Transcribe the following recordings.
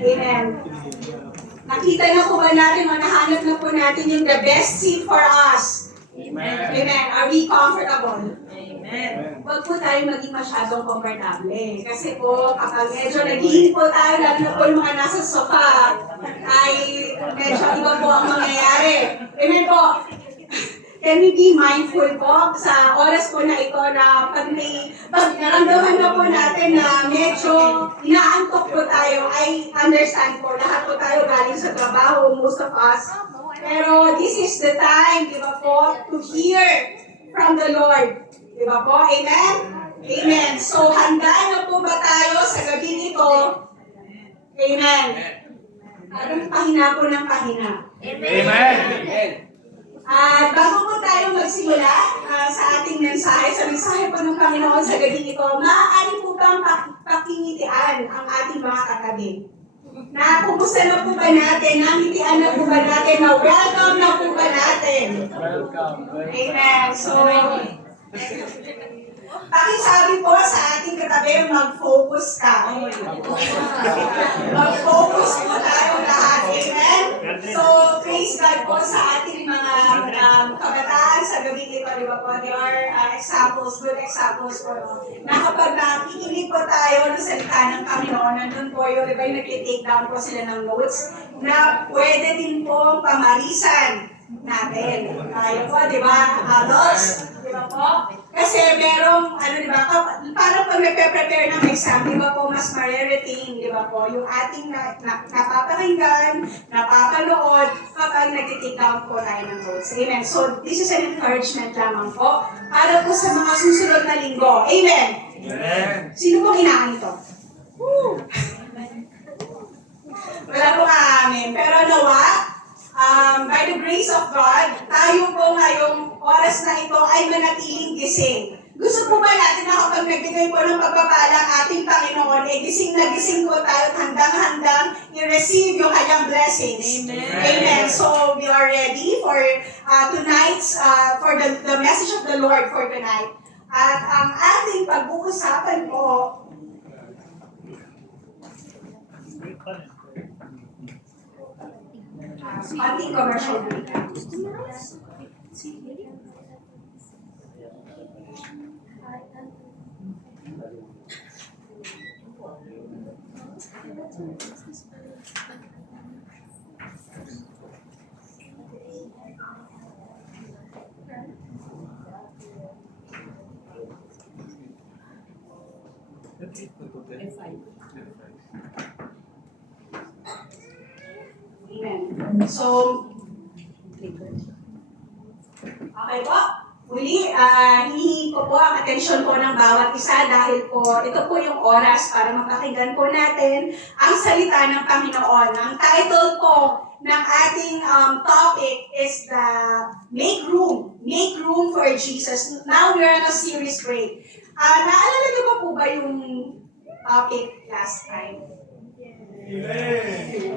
Amen. Nakita na po ba natin o nahanap na po natin yung the best seat for us? Amen. Amen. Are we comfortable? Amen. Huwag po tayo maging masyadong komportable. Kasi po, kapag medyo naghihin po tayo, lalo na po yung mga nasa sofa, ay medyo iba po ang mangyayari. Amen po. Can we be mindful po sa oras po na ito na pag naramdaman na po natin na medyo inaantok po tayo, I understand po, lahat po tayo galing sa trabaho, most of us. Pero this is the time, di ba po, to hear from the Lord. Di ba po? Amen? Amen. So, handa na po ba tayo sa gabi nito? Amen. Parang pahina po ng pahina. Amen. At bago po tayo magsimula sa ating mensahe, sa mensahe po ng Panginoon sa gabi ito, maaari po bang pakingitian ang ating mga katabi? Na kumusta na po ba natin? Nangitian na po ba natin? Na welcome na po ba natin? Welcome. Amen. So, pakisabi po sa ating katabi, mag-focus ka. Mag-focus po tayo lahat. Amen? So, praise God po sa ating mga kabataan sa gabi ito, di ba po? They are examples, good examples po. Na kapag nakikinig po tayo ng salita ng Panginoon, nandun po yung, di ba yung nag-take down po sila ng notes, na pwede din po pamarisan natin. Tayo po, di ba? Adults, di ba po? Kasi merong, di ba, parang pag nagpe-prepare ng exam, di ba po, mas ma-retain, di ba po, yung ating napapakinggan, napapanood, kapag nag-take down po tayo ng notes. Amen. So, this is an encouragement lamang po, para po sa mga susunod na linggo. Amen. Amen. Sino pong inaan ito? Woo! Wala pong aamin. Pero nawa, by the grace of God, tayo po ngayong oras na ito ay manatiling gising. Gusto po ba natin na kapag nagbigay po ng pagpapala ang ating Panginoon, gising na gising po tayo at handang-handang i-receive yung kanyang blessings. Amen. Amen. So, we are ready for tonight's, for the message of the Lord for tonight. At ang ating pag-uusapan po, ating commercial break. Amen. So, okay po. Muli, hihingi ko po ang atensyon po ng bawat isa dahil po ito po yung oras para mapakinggan po natin ang salita ng Panginoon. Ang title po ng ating topic is the Make Room for Jesus. Now we're on a series break. Naalala niyo ba po ba yung topic last time?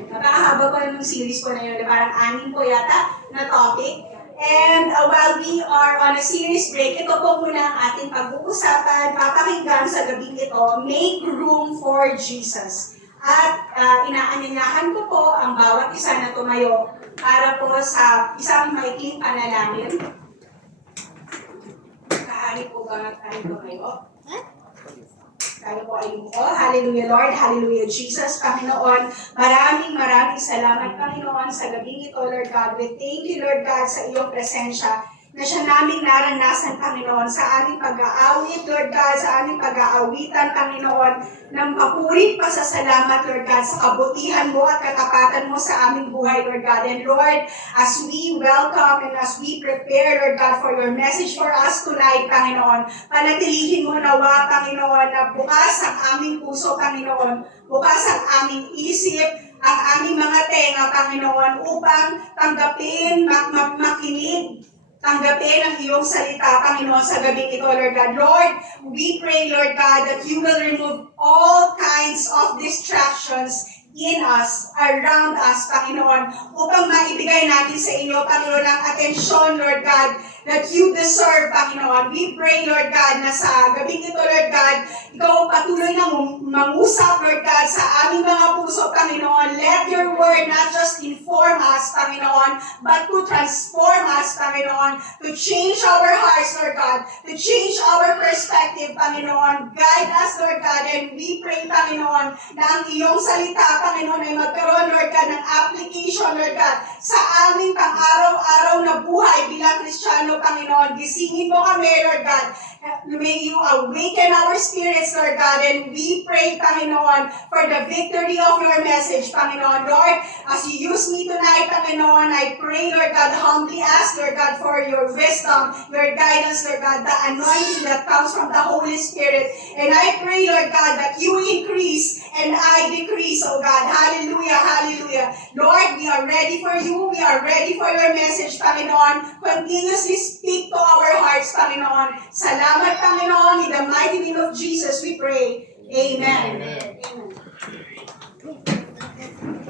Napakahaba pa ng series po na yun. Parang 6 po yata na topic. And while we are on a series break, ito po muna ang ating pag-uusapan, papakinggan sa gabing ito, Make Room for Jesus. At inaanyayahan ko po ang bawat isa na tumayo para po sa isang maikling panalangin. Kaari po ba tayo tumayo? Tayo po ay lingko. Hallelujah Lord, Hallelujah Jesus. Panginoon, maraming salamat Panginoon sa gabing ito Lord God. We thank you Lord God sa iyong presensya na siya naming naranasan Panginoon sa aming pag-aawit Lord God, sa aming pag-aawitan Panginoon, ng mapuring pasasalamat Lord God sa kabutihan mo at katapatan mo sa aming buhay Lord God. And Lord, as we welcome and as we prepare Lord God for your message for us tonight Panginoon, panatilihin mo nawa Panginoon na bukas ang aming puso Panginoon, bukas ang aming isip, ang aming mga tenga Panginoon upang tanggapin, makinig, tanggapin ang iyong salita, Panginoon, sa gabing ito, Lord God. Lord, we pray, Lord God, that you will remove all kinds of distractions in us, around us, Panginoon, upang maibigay natin sa inyo, Panginoon, ang atensyon, Lord God, that you deserve, Panginoon. We pray, Lord God, na sa gabing ito, Lord God, ikaw ang patuloy na mangusap, Lord God, sa aming mga puso, Panginoon. Let your word not just inform us, Panginoon, but to transform us, Panginoon, to change our hearts, Lord God, to change our perspective, Panginoon. Guide us, Lord God, and we pray, Panginoon, na ang iyong salita, Panginoon, ay magkaroon, Lord God, ng application, Lord God, sa aming pang-araw-araw na buhay bilang Kristiyano, Panginoon. Gisingin mo kami, Lord God. May you awaken our spirits, Lord God, and we pray, Panginoon, for the victory of your message, Panginoon. Lord, as you use me tonight, Panginoon, I pray, Lord God, humbly ask, Lord God, for your wisdom, your guidance, Lord God, the anointing that comes from the Holy Spirit. And I pray, Lord God, that you increase and I decrease, oh God. Hallelujah, hallelujah. Lord, we are ready for you. We are ready for your message, Panginoon. Continuously speak to our hearts, Panginoon. Salamat, Panginoon. In the mighty name of Jesus, we pray. Amen. Amen.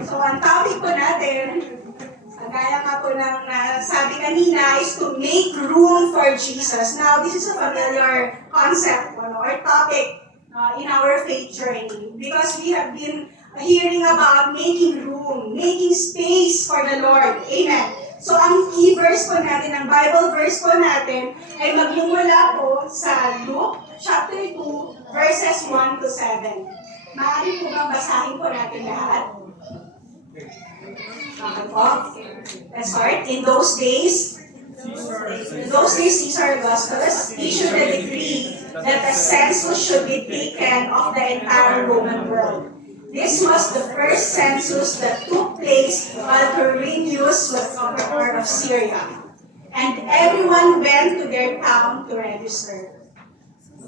So, ang topic po natin, gaya nga po ng sabi kanina, is to make room for Jesus. Now, this is a familiar concept or topic in our faith journey because we have been hearing about making room, making space for the Lord. Amen. So, ang key verse po natin, ang Bible verse po natin, ay magmumula po sa Luke chapter 2, verses 1 to 7. Maaari po bang basahin po natin lahat? Okay po. Let's start. In those days, Caesar Augustus issued a decree that a census should be taken of the entire Roman world. This was the first census that took place while Quirinius was governor of Syria. And everyone went to their town to register.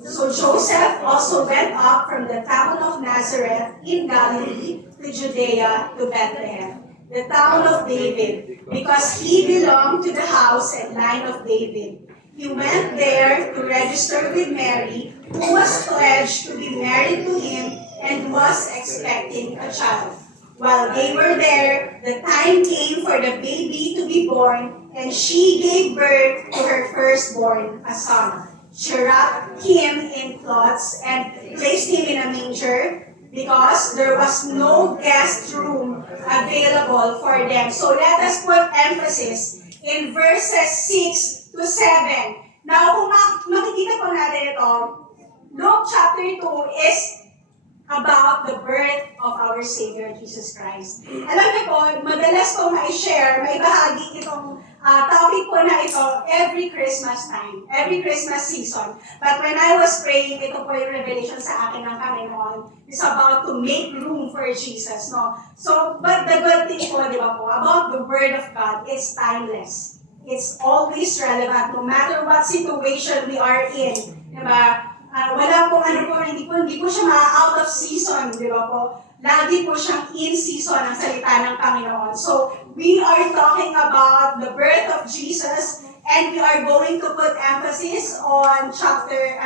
So Joseph also went up from the town of Nazareth in Galilee to Judea to Bethlehem, the town of David, because he belonged to the house and line of David. He went there to register with Mary, who was pledged to be married to him and was expecting a child. While they were there, the time came for the baby to be born, and she gave birth to her firstborn, a son. She wrapped him in cloths and placed him in a manger because there was no guest room available for them. So let us put emphasis in verses 6 to 7. Now, kung makikita po natin ito, Luke chapter 2 is about the birth of our Savior, Jesus Christ. Alam niyo po, madalas po ma-share, may bahagi itong topic po na ito every Christmas time, every Christmas season. But when I was praying, ito po yung revelation sa akin ng Panginoon, is about to make room for Jesus, no? So, but the good thing po, di ba po, about the Word of God, it's timeless. It's always relevant, no matter what situation we are in, di ba? Wala po, hindi po siya out of season, di ba po? Lagi po siyang in season ang salita ng Panginoon. So, we are talking about the birth of Jesus, and we are going to put emphasis on chapter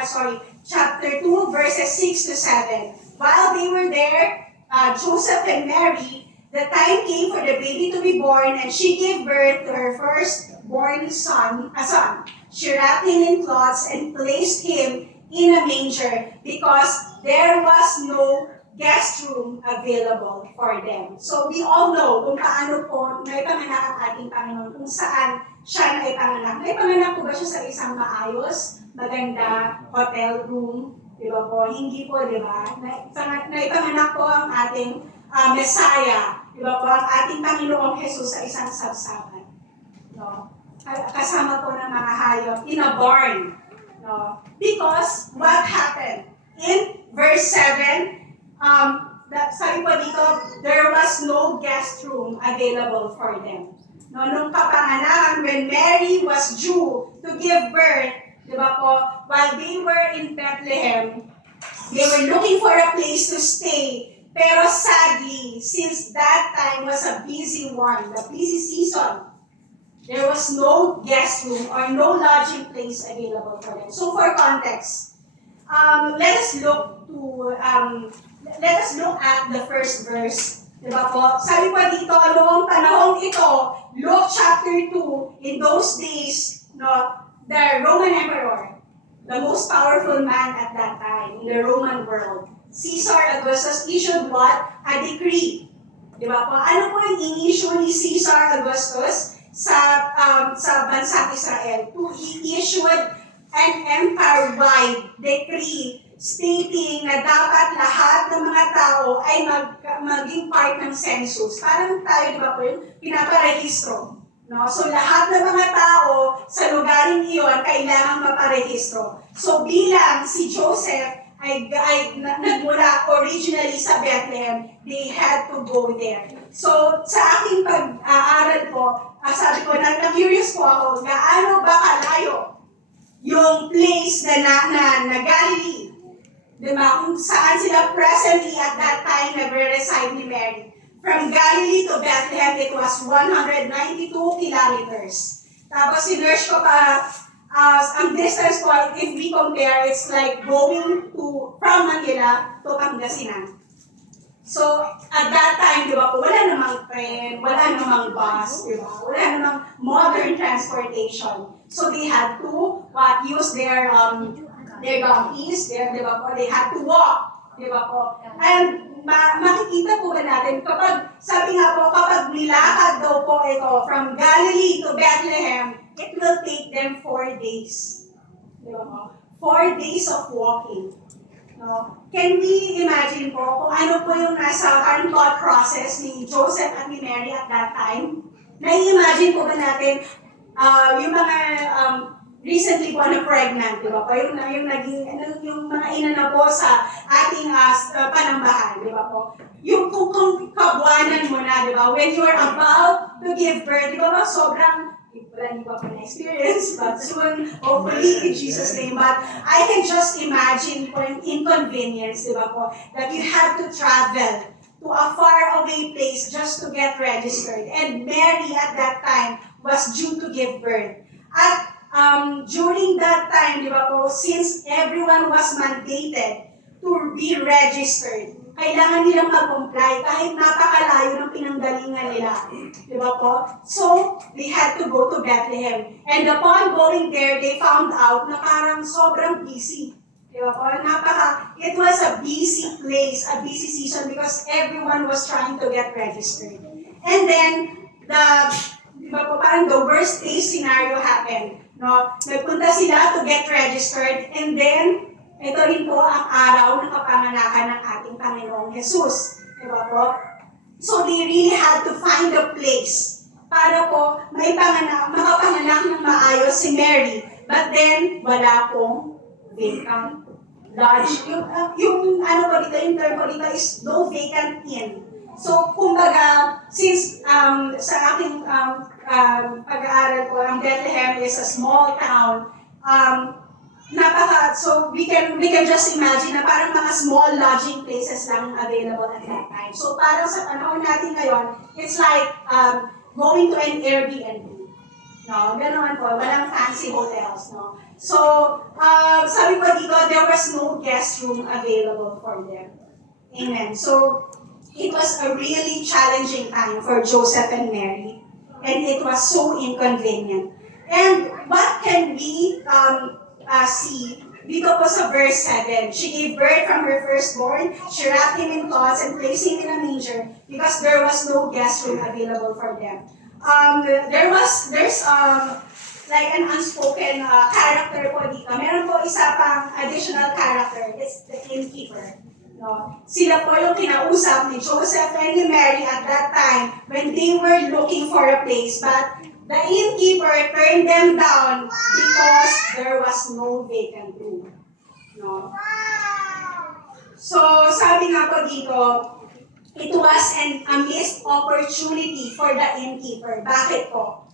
2, verses 6 to 7. While they were there, Joseph and Mary, the time came for the baby to be born, and she gave birth to her firstborn son, a son. She wrapped him in cloths and placed him in a manger because there was no guest room available for them. So we all know kung paano po may panganak ang ating Panginoon, kung saan siya ay panganak. May panganak po ba siya sa isang maayos, maganda, hotel room? Di ba po? Hindi po, di ba? Naipanganak po ang ating Messiah. Di ba po? Ang ating Panginoong Jesus sa isang sabsaban. No? Kasama po ng mga hayop in a barn. No? Because what happened? In verse 7, sabi po dito, there was no guest room available for them. No, nung kapanganakan, when Mary was due to give birth, di ba po, while they were in Bethlehem, they were looking for a place to stay. Pero sadly, since that time was a busy one, the busy season, there was no guest room or no lodging place available for them. So for context, let us look at the first verse. Diba po? Sabi pa dito, noong panahong ito, Luke chapter 2, in those days, no, the Roman Emperor, the most powerful man at that time in the Roman world, Caesar Augustus issued what? A decree. Di ba po? Ano po yung in-issue ni Caesar Augustus sa bansang Israel? He issued an empire-wide decree stating na dapat lahat ng mga tao ay maging part ng census. Parang tayo, di ba po yung pinaparehistro. No? So lahat ng mga tao sa lugaring iyon kailangang maparehistro. So bilang si Joseph ay nagmula originally sa Bethlehem, they had to go there. So sa aking pag-aaral po, sabi ko, na-curious po ako, gaano ba kalayo yung place na Galilee, diba? Kung saan sila presently at that time nagre-reside ni Mary. From Galilee to Bethlehem, it was 192 kilometers. Tapos sinerge ko pa, ang distance po, if we compare, it's like going from Manila to Pangasinan. So, at that time, di ba po, wala namang train, wala namang bus, di ba? Wala namang modern transportation. So, they had to use their donkeys, di ba po? They had to walk, di ba po? And makikita po ba natin, sabi nga po, kapag nilakad daw po ito from Galilee to Bethlehem, it will take them 4 days. Di ba po? 4 days of walking. No? Can we imagine po kung ano po yung nasa parang thought process ni Joseph at ni Mary at that time? Nai-imagine po ba natin yung mga recently po na pregnant, di ba po? Yung mga ina na po sa ating panambahan, di ba po? Yung kung kabuanan mo na, di ba? When you are about to give birth, di ba po? Sobrang wala pa na-experience, but soon, hopefully, in Jesus' name. But I can just imagine po yung inconvenience, di ba po, that you have to travel to a faraway place just to get registered. And Mary at that time was due to give birth. At during that time, di ba po, since everyone was mandated to be registered, kailangan nilang mag-comply kahit napakalayo ng pinanggalingan nila. Di ba po? So, they had to go to Bethlehem. And upon going there, they found out na parang sobrang busy. Di ba po? It was a busy place, a busy season because everyone was trying to get registered. And then, di ba po, parang the worst case scenario happened. No? Nagpunta sila to get registered and then, ito rin po ang araw ng kapanganakan ng ating Panginoong Jesus. Diba po? So they really had to find a place para po makapanganak ng maayos si Mary. But then, wala pong vacant lodge. Yung term po dito is no vacant inn. So, kumbaga, since sa aking pag-aaral po, ang Bethlehem is a small town, so we can just imagine na parang mga small lodging places lang available at that time. So parang sa panahon natin ngayon, it's like going to an Airbnb. No, ganoon po, walang fancy hotels, no. So sabi ko dito, there was no guest room available for them. Amen. So it was a really challenging time for Joseph and Mary, and it was so inconvenient. And what can we see dito po sa verse 7, she gave birth from her firstborn, she wrapped him in cloths and placed him in a manger because there was no guest room available for them. There's like an unspoken character po dito. Meron po isa pang additional character, it's the innkeeper. No? Sila po yung kinausap ni Joseph and ni Mary at that time when they were looking for a place, but the innkeeper turned them down because there was no vacant room. No? So, sabi nga po dito, it was a missed opportunity for the innkeeper. Bakit po?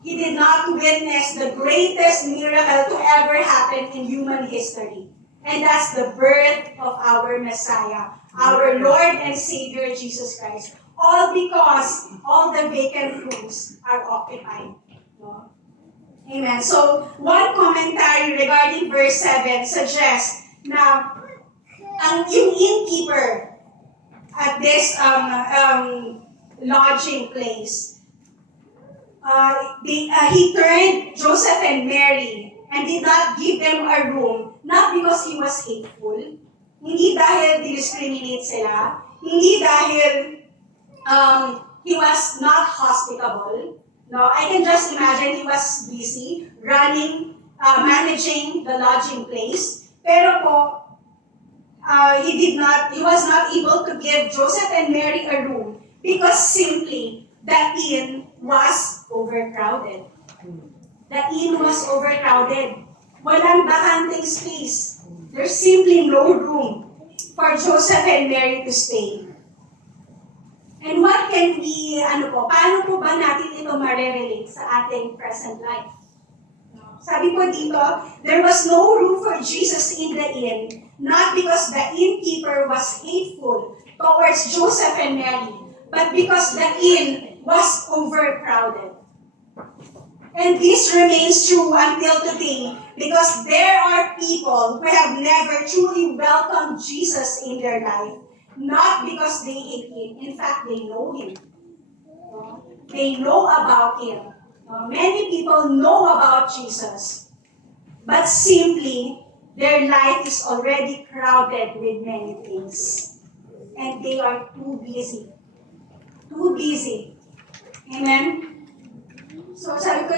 He did not witness the greatest miracle to ever happen in human history. And that's the birth of our Messiah, our Lord and Savior Jesus Christ. All because all the vacant rooms are occupied. No? Amen. So, one commentary regarding verse 7 suggests na yung innkeeper at this lodging place, he turned Joseph and Mary and did not give them a room, not because he was hateful, hindi dahil discriminate sila, hindi dahil he was not hospitable. No, I can just imagine he was busy running, managing the lodging place. Pero po, he was not able to give Joseph and Mary a room because simply the inn was overcrowded. The inn was overcrowded. Walang bakanting space. There's simply no room for Joseph and Mary to stay. And what can we, paano po ba natin ito marerelate sa ating present life? Sabi po dito, there was no room for Jesus in the inn, not because the innkeeper was hateful towards Joseph and Mary, but because the inn was overcrowded. And this remains true until today because there are people who have never truly welcomed Jesus in their life, not because they hate him. In fact, they know him. They know about him. Many people know about Jesus, but simply their life is already crowded with many things. And they are too busy. Too busy. Amen? So sabi ko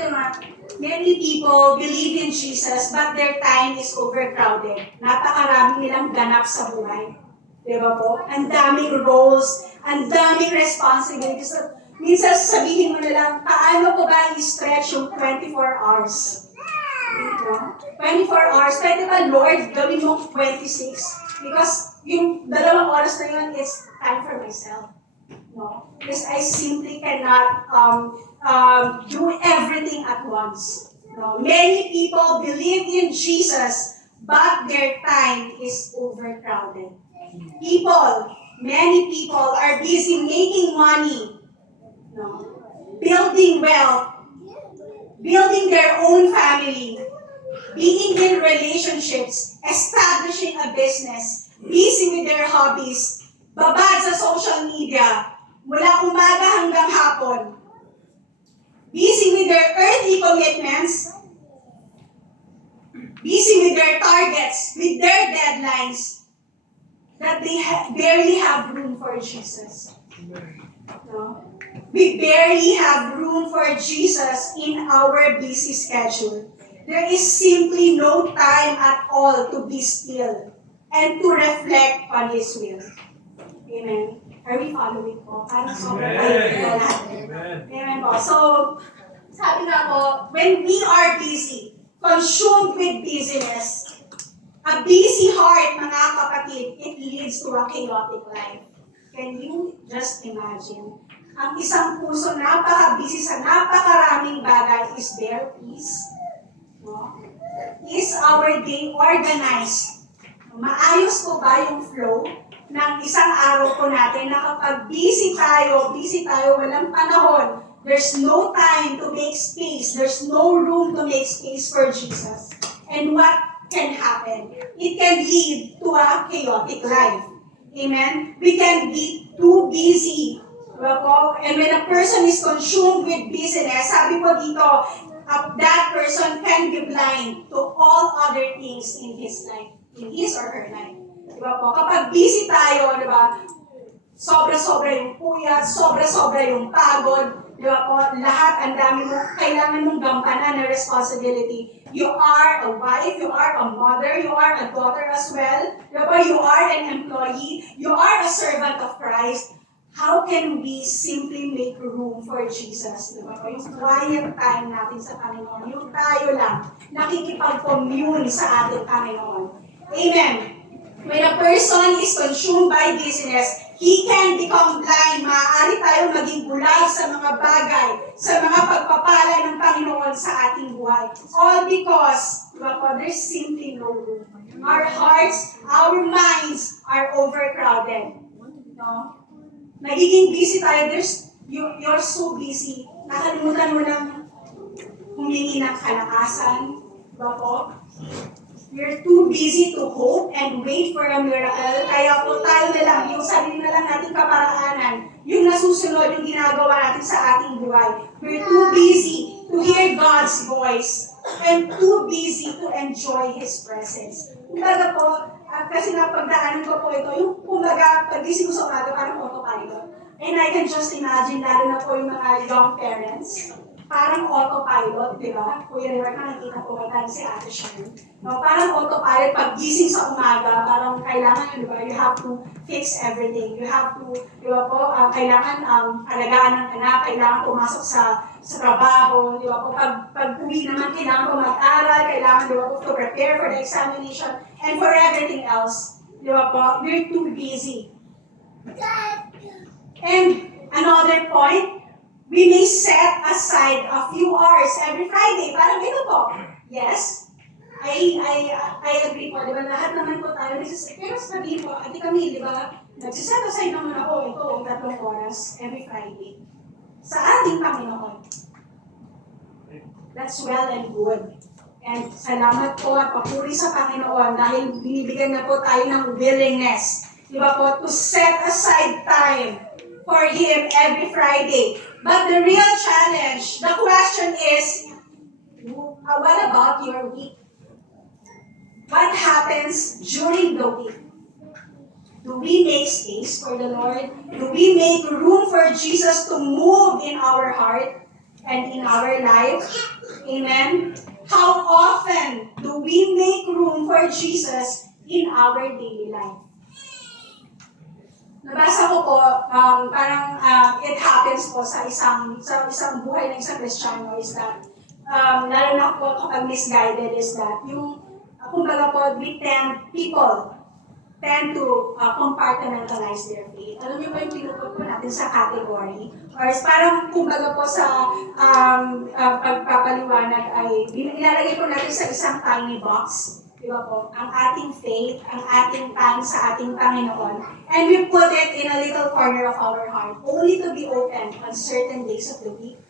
many people believe in Jesus, but their time is overcrowded. Napakarami nilang ganap sa buhay. Diba po? Ang daming roles, ang daming responsibilities. Minsan sabihin mo na lang, paano ko ba i-stretch yung 24 hours? 24 hours. Pwede ba, Lord, gawin mo 26? Because yung 2 oras na yun, it's time for myself. No? Because I simply cannot do everything at once. No? Many people believe in Jesus, but their time is overcrowded. Many people are busy making money, building wealth, building their own family, being in relationships, establishing a business, busy with their hobbies, babad sa social media, mula umaga hanggang hapon, busy with their earthly commitments, busy with their targets, with their deadlines, that they barely have room for Jesus. No? We barely have room for Jesus in our busy schedule. There is simply no time at all to be still and to reflect on His will. Amen. Are we following po? Parang sobrang tayo natin. Amen po. So, sabi nga po, when we are busy, consumed with busyness, a busy heart, mga kapatid, it leads to a chaotic life. Can you just imagine? Ang isang puso napaka-busy sa napakaraming bagay, is there peace? No? Is our day organized? Maayos po ba yung flow ng isang araw po natin na kapag busy tayo, walang panahon, there's no time to make space, there's no room to make space for Jesus. And what can happen? It can lead to a chaotic life. Amen? We can be too busy. And when a person is consumed with busyness, sabi po dito, that person can be blind to all other things in his life, in his or her life. Diba po? Kapag busy tayo, diba, sobra-sobra yung puyat, sobra-sobra yung pagod, diba po? Lahat, ang dami mo, kailangan mong gampanan na responsibility. You are a wife, you are a mother, you are a daughter as well. Diba? You are an employee, you are a servant of Christ. How can we simply make room for Jesus? Diba? Yung quiet time natin sa Panginoon, yung tayo lang, nakikipag-commune sa ating Panginoon. Amen. When a person is consumed by busyness, he can become blind. Maaari tayo maging bulag sa mga bagay, sa mga pagpapala ng Panginoon sa ating buhay. All because, there's simply no room. Our hearts, our minds are overcrowded. No? Nagiging busy tayo, you're so busy, nakalimutan mo lang humingi ng kalakasan. We're too busy to hope and wait for a miracle. Kaya po tayo na lang, yung sarili na lang nating kaparaanan, yung nasusunod yung ginagawa natin sa ating buhay. We're too busy to hear God's voice and too busy to enjoy His presence. Kumbaga po, kasi napagdaanan ko po ito, yung kumbaga, pagising ko sa umaga, parang autopilot. And I can just imagine, lalo na po yung mga young parents, parang autopilot, di ba? Kuya River, nakikita ko tayo si Ate Sharon. No, parang autopilot, pag gising sa umaga, parang kailangan yun, di ba? You have to fix everything. You have to, di ba po, kailangan alagaan ng anak, kailangan pumasok sa trabaho, di ba po? Pag uwi naman, kailangan po mag-aral, kailangan, di ba po, to prepare for the examination, and for everything else. Di ba po? We're too busy. And another point, we may set aside a few hours every Friday. Parang ito po. Yes, I agree po. Di ba? Lahat naman po tayo. Pero sabihin po, ati kami, di ba? Nagsiset aside naman ako ito, 3 oras every Friday. Sa ating Panginoon. That's well and good. And salamat po at papuri sa Panginoon dahil binibigyan na po tayo ng willingness. Di ba po? To set aside time for Him every Friday. But the real challenge, the question is, what about your week? What happens during the week? Do we make space for the Lord? Do we make room for Jesus to move in our heart and in our life? Amen? How often do we make room for Jesus in our daily life? Nabasa ko po, parang it happens po sa isang buhay ng isang Kristiyano is that, lalo na po kapag misguided is that, yung, kumbaga po, people tend to compartmentalize their faith. Alam niyo ba yung pinupot po natin sa category? Or parang, kumbaga po sa pagpapaliwanag ay, ilalagay po natin sa isang tiny box. Di ba po? Ang ating faith, ang ating time sa ating Panginoon. And we put it in a little corner of our heart, only to be open on certain days of the week.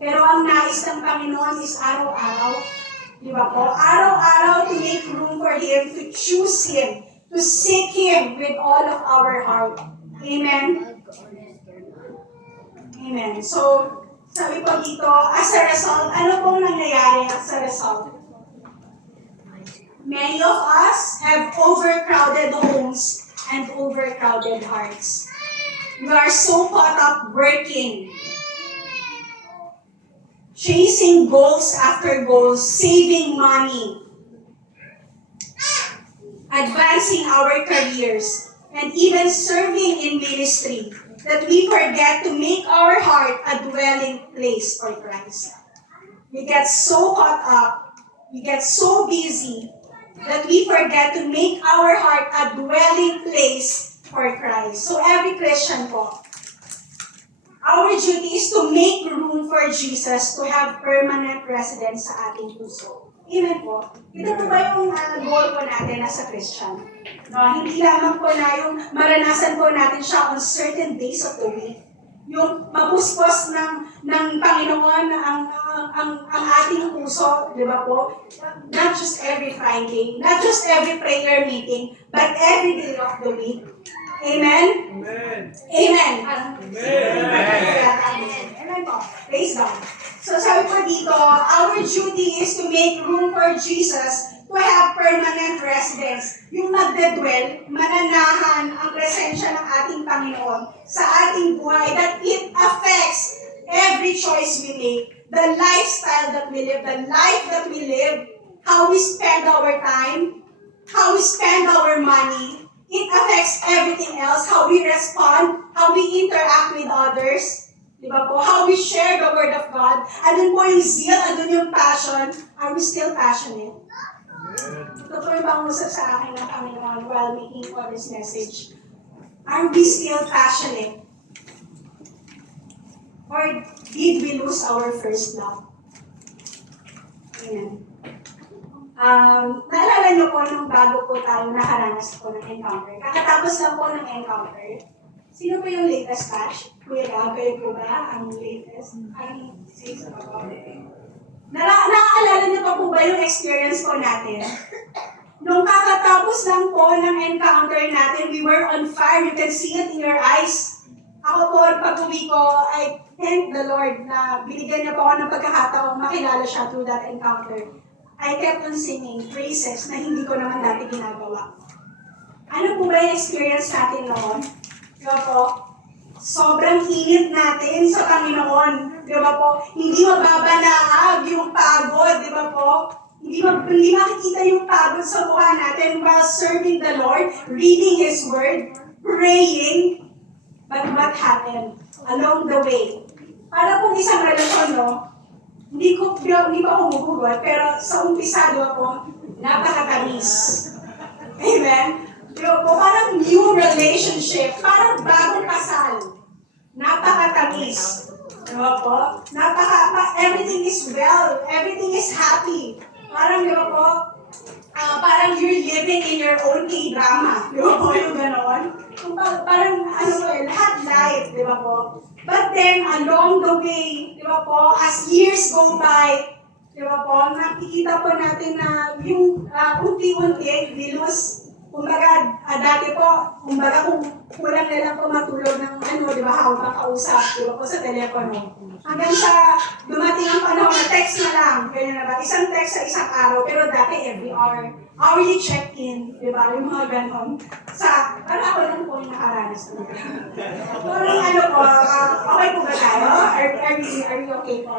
Pero ang nais ng Panginoon is araw-araw. Di ba po? Araw-araw to make room for Him, to choose Him, to seek Him with all of our heart. Amen? Amen. So, sabi po dito, as a result, ano pong nangyayari as a result? Many of us have overcrowded homes and overcrowded hearts. We are so caught up working, chasing goals after goals, saving money, advancing our careers, and even serving in ministry, that we forget to make our heart a dwelling place for Christ. We get so caught up, we get so busy, that we forget to make our heart a dwelling place for Christ. So every Christian po, our duty is to make room for Jesus to have permanent residence sa ating puso. Amen po. Ito po ba yung goal po natin as a Christian? No, hindi lamang po na yung maranasan po natin siya on certain days of the week. Yung mapuspos ng Panginoon ang ating puso, di ba po? Not just every Friday, not just every prayer meeting, but every day of the week. Amen? Amen. Amen. Amen. Amen po. Praise God. So sabi po dito, our duty is to make room for Jesus to have permanent residence. Yung magdedwell, mananahan ang presensya ng ating Panginoon sa ating buhay, that it affects every choice we make, the lifestyle that we live, the life that we live, how we spend our time, how we spend our money. It affects everything else, how we respond, how we interact with others, di ba po? How we share the Word of God. Andun po yung zeal, andun yung passion. Are we still passionate? Ito po yung pangusap sa akin ng Panginoon while making for this message. Are we still passionate? Or did we lose our first love? Amen. Naalala niyo po nung bago po tayo nakaranas po ng encounter. Kakatapos lang po ng encounter. Sino po yung latest batch? Kuya Gab, kayo po ba ang latest? Ang six o ba? Naaalala niyo pa po ba yung experience po natin? Nung kakatapos lang po ng encounter natin, we were on fire. You can see it in your eyes. ako po, pag-uwi ko, I thank the Lord na binigyan niya po ako ng pagkakataong makilala siya through that encounter. I kept on singing praises na hindi ko naman dati ginagawa. Ano po ba yung experience natin noon? Di ba po? Sobrang init natin sa Panginoon. Di ba po? Hindi mababanaag yung pagod. Di ba po? Hindi makikita yung pagod sa mukha natin while serving the Lord, reading His Word, praying. But what happened? Along the way. Para pong isang relasyon, no? Hindi pa ako humuhugot, pero sa umpisa, di ba po? Napakatamis. Amen? Diba po, parang new relationship, parang bagong kasal. Napakatamis. Diba po? Everything is well, everything is happy. Parang, diba po, parang you're living in your own K-drama. Diba po yung gano'n? Parang, lahat light, diba po? But then, along the way, diba po, as years go by, diba po, nakikita po natin na yung unti-unti, Venus, kumbaga, dati po, kumbaga kung kulang na lang po matulog ng di ba, hawak kausap, di ba po sa telepono. Hanggang sa dumating ang panahon na text na lang, ganyan na ba? Isang text sa isang araw, pero dati every hour. Hourly check-in, di ba? Yung mga ganon. Parang ako lang po yung nakaranas na. Parang po, okay po ba tayo? Are you okay po?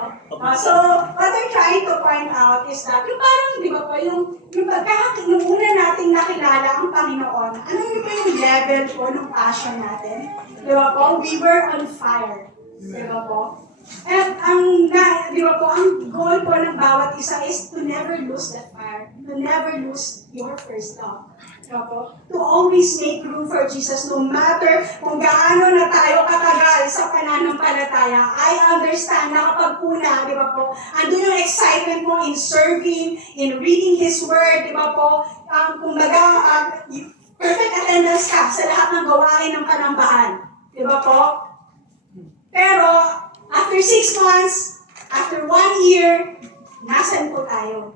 So, what I'm trying to point out is that, yung parang, di ba po, yung una nating nakilala ang Panginoon, ano yung level po ng passion natin? Di ba po? We were on fire. Di ba po? At di ba po, ang goal po ng bawat isa is to never lose that fire, to never lose your first love. Di ba po? To always make room for Jesus no matter kung gaano na tayo katagal sa pananampalataya. I understand na kapag una, di ba po, andun yung excitement mo in serving, in reading His Word, di ba po, perfect attendance ka sa lahat ng gawain ng panambahan. Di ba po? Pero, after 6 months, after 1 year, nasan po tayo?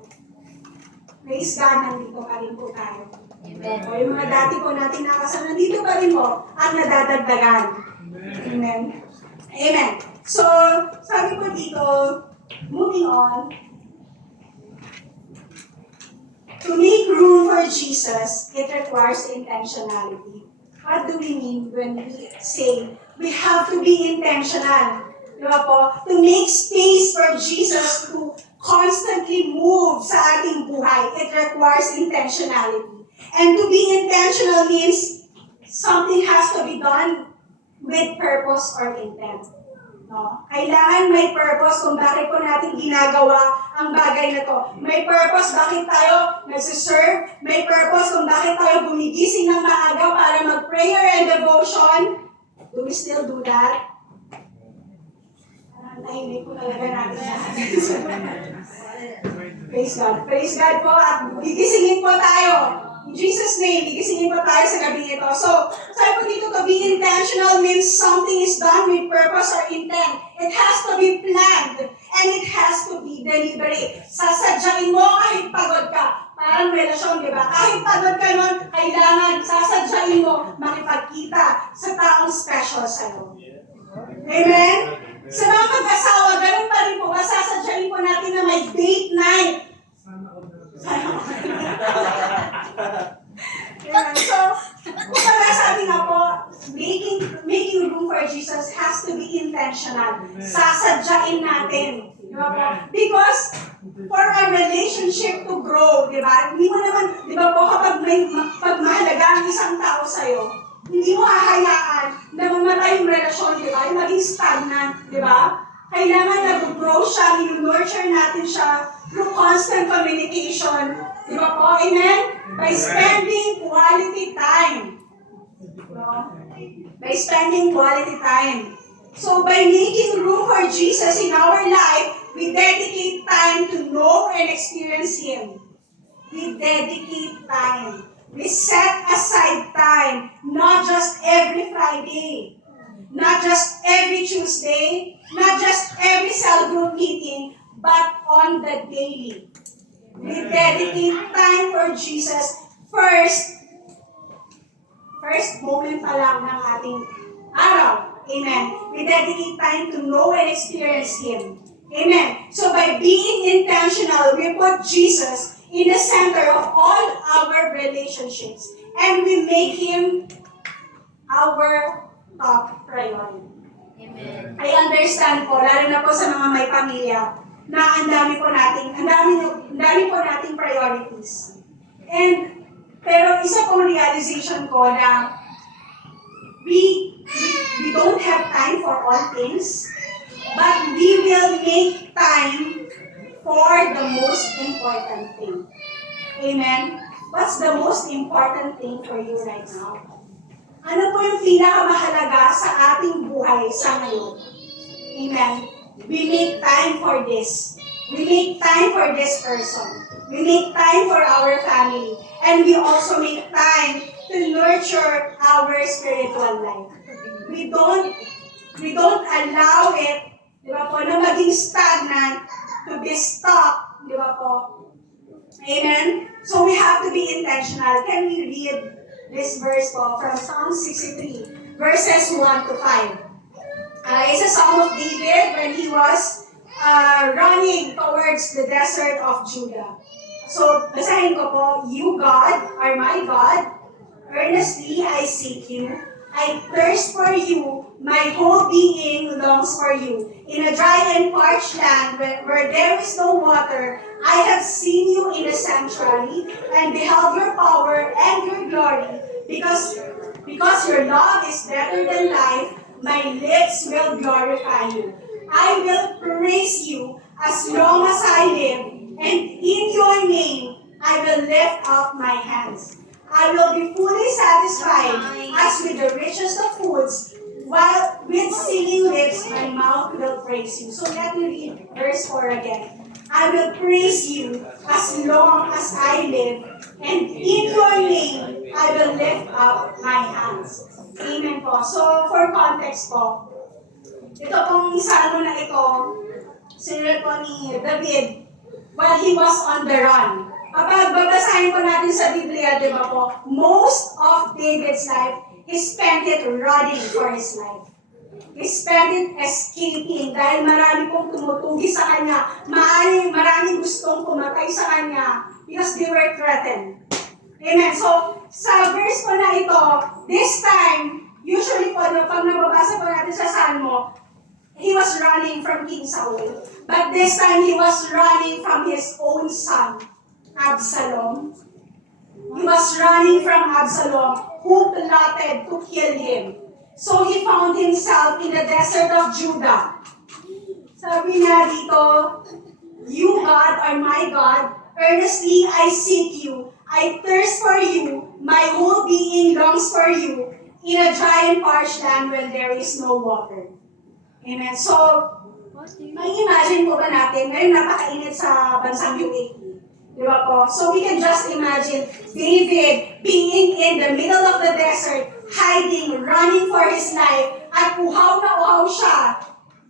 Praise God, nandito pa rin po tayo. Amen. So, yung mga dati po natin nakasama, nandito pa rin po at nadadagdagan. Amen. Amen. So, sabi po dito, moving on, to make room for Jesus, it requires intentionality. What do we mean when we say we have to be intentional? Diba po? To make space for Jesus to constantly move sa ating buhay, it requires intentionality. And to be intentional means something has to be done with purpose or intent. No? Kailangan may purpose kung bakit po natin ginagawa ang bagay na to. May purpose bakit tayo nagsiserve. May purpose kung bakit tayo gumigising ng maaga para mag-prayer and devotion. Do we still do that? Tahimik po talaga natin lahat. Praise God. Praise God po at gigisingin po tayo. In Jesus' name, gigisingin po tayo sa gabi ito. So, sabi po dito, to be intentional means something is done with purpose or intent. It has to be planned and it has to be deliberate. Sasadyain mo kahit pagod ka. Parang relasyon, di ba? Kahit pagod ka nun, kailangan sasadyain mo makipagkita sa taong special sa'yo. Amen? Sa mga mag-asawa, ganun pa rin po, masasadyain po natin na may date night. So, kung sabi nga po, making room for Jesus has to be intentional. Sasadyain natin. Di ba po? Because for our relationship to grow, di ba? Hindi mo naman, di ba po, kapag mahalaga ang isang tao sa'yo, hindi mo hahayaan na mamatay yung relasyon, di ba? Yung maging stagnant, di ba? Kailangan nag-grow siya, nurture natin siya through constant communication. Di ba po? Amen? By spending quality time. No? By spending quality time. So by making room for Jesus in our life, we dedicate time to know and experience Him. We dedicate time. We set aside time, not just every Friday, not just every Tuesday, not just every cell group meeting, but on the daily. We dedicate time for Jesus first moment pa lang ng ating araw. Amen. We dedicate time to know and experience Him. Amen. So by being intentional, we put Jesus in the center of all our relationships. And we make Him our top priority. Amen. I understand po, lalo na po sa mga may pamilya, na ang dami po nating priorities. Pero isa pong realization ko na we don't have time for all things, but we will make time for the most important thing. Amen? What's the most important thing for you right now? Ano po yung pinakamahalaga sa ating buhay sa ngayon? Amen? We make time for this. We make time for this person. We make time for our family. And we also make time to nurture our spiritual life. We don't allow it, di ba po, na maging stagnant, to be stuck, di ba po? Amen? So we have to be intentional. Can we read this verse po from Psalm 63, verses 1 to 5? It's a Psalm of David when he was running towards the desert of Judah. So, basahin ko po, You, God, are my God. Earnestly I seek you. I thirst for you. My whole being longs for you. In a dry and parched land where there is no water, I have seen you in the sanctuary and beheld your power and your glory. Because your love is better than life, my lips will glorify you. I will praise you as long as I live, and in your name I will lift up my hands. I will be fully satisfied as with the richest of foods, while with singing lips my mouth will praise you. So let me read verse 4 again. I will praise you as long as I live, and in your name I will lift up my hands. Amen po. So for context po, ito pong salmo na ito, sinulat po ni David while he was on the run. Kapag babasahin po natin sa Biblia, di ba po, most of David's life, he spent it running for his life. He spent it escaping dahil marami pong tumutugi sa kanya. Marami gustong pumatay sa kanya because they were threatened. Amen. So, sa verse po na ito, this time, usually po, pag nababasa po natin sa Salmo, he was running from King Saul. But this time, he was running from his own son, Absalom. He was running from Absalom, who plotted to kill him. So he found himself in the desert of Judah. Sabi niya dito, You, God, are my God. Earnestly I seek you. I thirst for you. My whole being longs for you in a dry and parched land when there is no water. Amen. So, may imagine po ba natin, ngayon napakainit sa bansang UAE. Di ba po? So we can just imagine David being in the middle of the desert, hiding, running for his life, at uhaw na uhaw siya.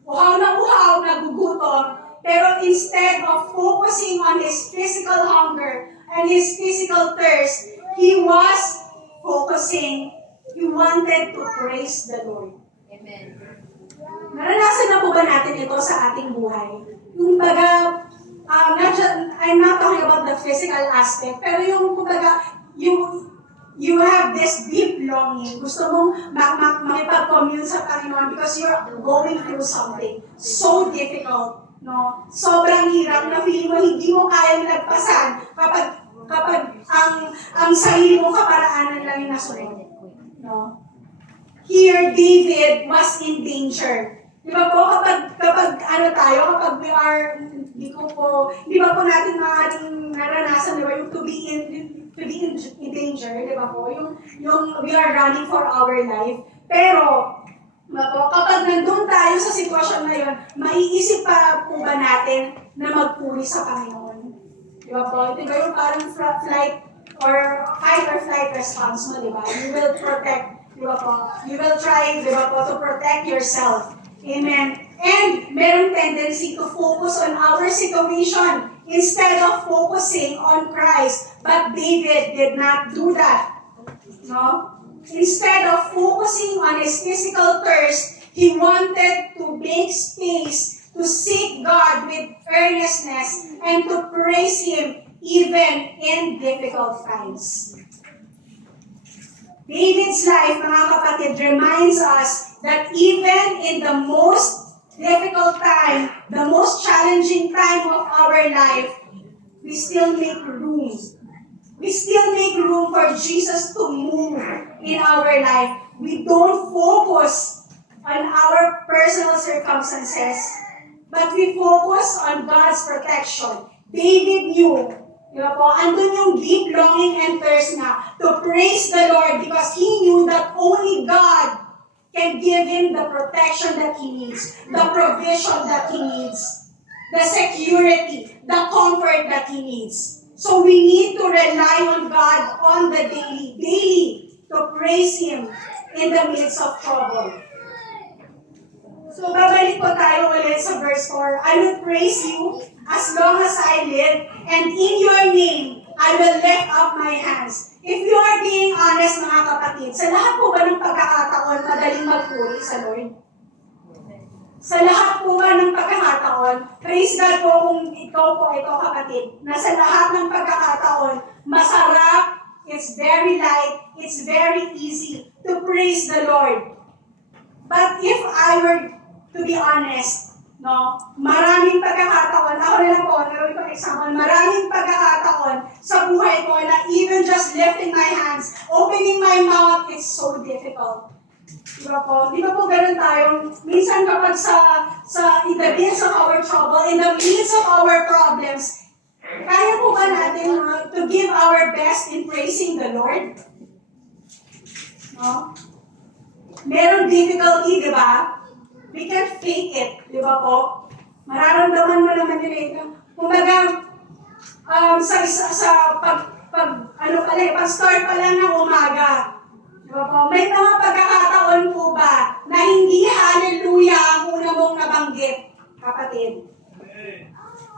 Uhaw na uhaw, nagugutom. Pero instead of focusing on his physical hunger and his physical thirst, he was focusing, he wanted to praise the Lord. Amen. Naranasan na po ba natin ito sa ating buhay? Yung baga, I'm not talking about the physical aspect, pero yung kumbaga, you have this deep longing. Gusto mong makipag-commune sa Panginoon because you're going through something so difficult, no? Sobrang hirap na feeling mo hindi mo kayang lagpasan kapag ang sarili mong kaparaanan lang yung nasunod, no? Here, David was in danger. Di ba po, kapag we are, di ba po natin maaaring naranasan, di ba, yung to be in danger, di ba po, yung we are running for our life. Pero, di ba po, kapag nandun tayo sa sitwasyon na yun, maiisip pa po ba natin na magpuri sa Panginoon? Di ba po, di ba yung parang fight or flight response mo, di ba? You will protect, di ba po? You will try, di ba po, to protect yourself. Amen. And merong tendency to focus on our situation instead of focusing on Christ. But David did not do that. No? Instead of focusing on his physical thirst, He wanted to make space to seek God with earnestness and to praise Him even in difficult times. David's life, mga kapatid, reminds us that even in the most difficult time, the most challenging time of our life, we still make room. We still make room for Jesus to move in our life. We don't focus on our personal circumstances, but we focus on God's protection. David knew, di ba po, andun yung deep longing and thirst na to praise the Lord because he knew that only God can give him the protection that he needs, the provision that he needs, the security, the comfort that he needs. So we need to rely on God on the daily, to praise Him in the midst of trouble. So babalik po tayo ulit sa verse 4. I will praise you as long as I live, and in your name, I will lift up my hands. If you are being honest, mga kapatid, sa lahat po ba ng pagkakataon, madaling magpuri sa Lord? Sa lahat po ba ng pagkakataon, praise God po kung ikaw po ito kapatid, na sa lahat ng pagkakataon, masarap, it's very light, it's very easy to praise the Lord. But if I were to be honest, no, maraming pagkakataon, ako na lang po, gawin ko example, maraming pagkakataon sa buhay ko na even just lifting my hands, opening my mouth, it's so difficult. Diba po? Di ba po ganun tayo? Minsan kapag in the midst of our trouble, in the midst of our problems, kaya po ba natin to give our best in praising the Lord? No? Merong difficulty, di ba? We can't fake it, di ba po? Mararamdaman mo naman yun eh. Kumbaga, pag-start pa lang ng umaga, diba po? May mga pagkakataon po ba na hindi hallelujah ang una mong nabanggit, kapatid?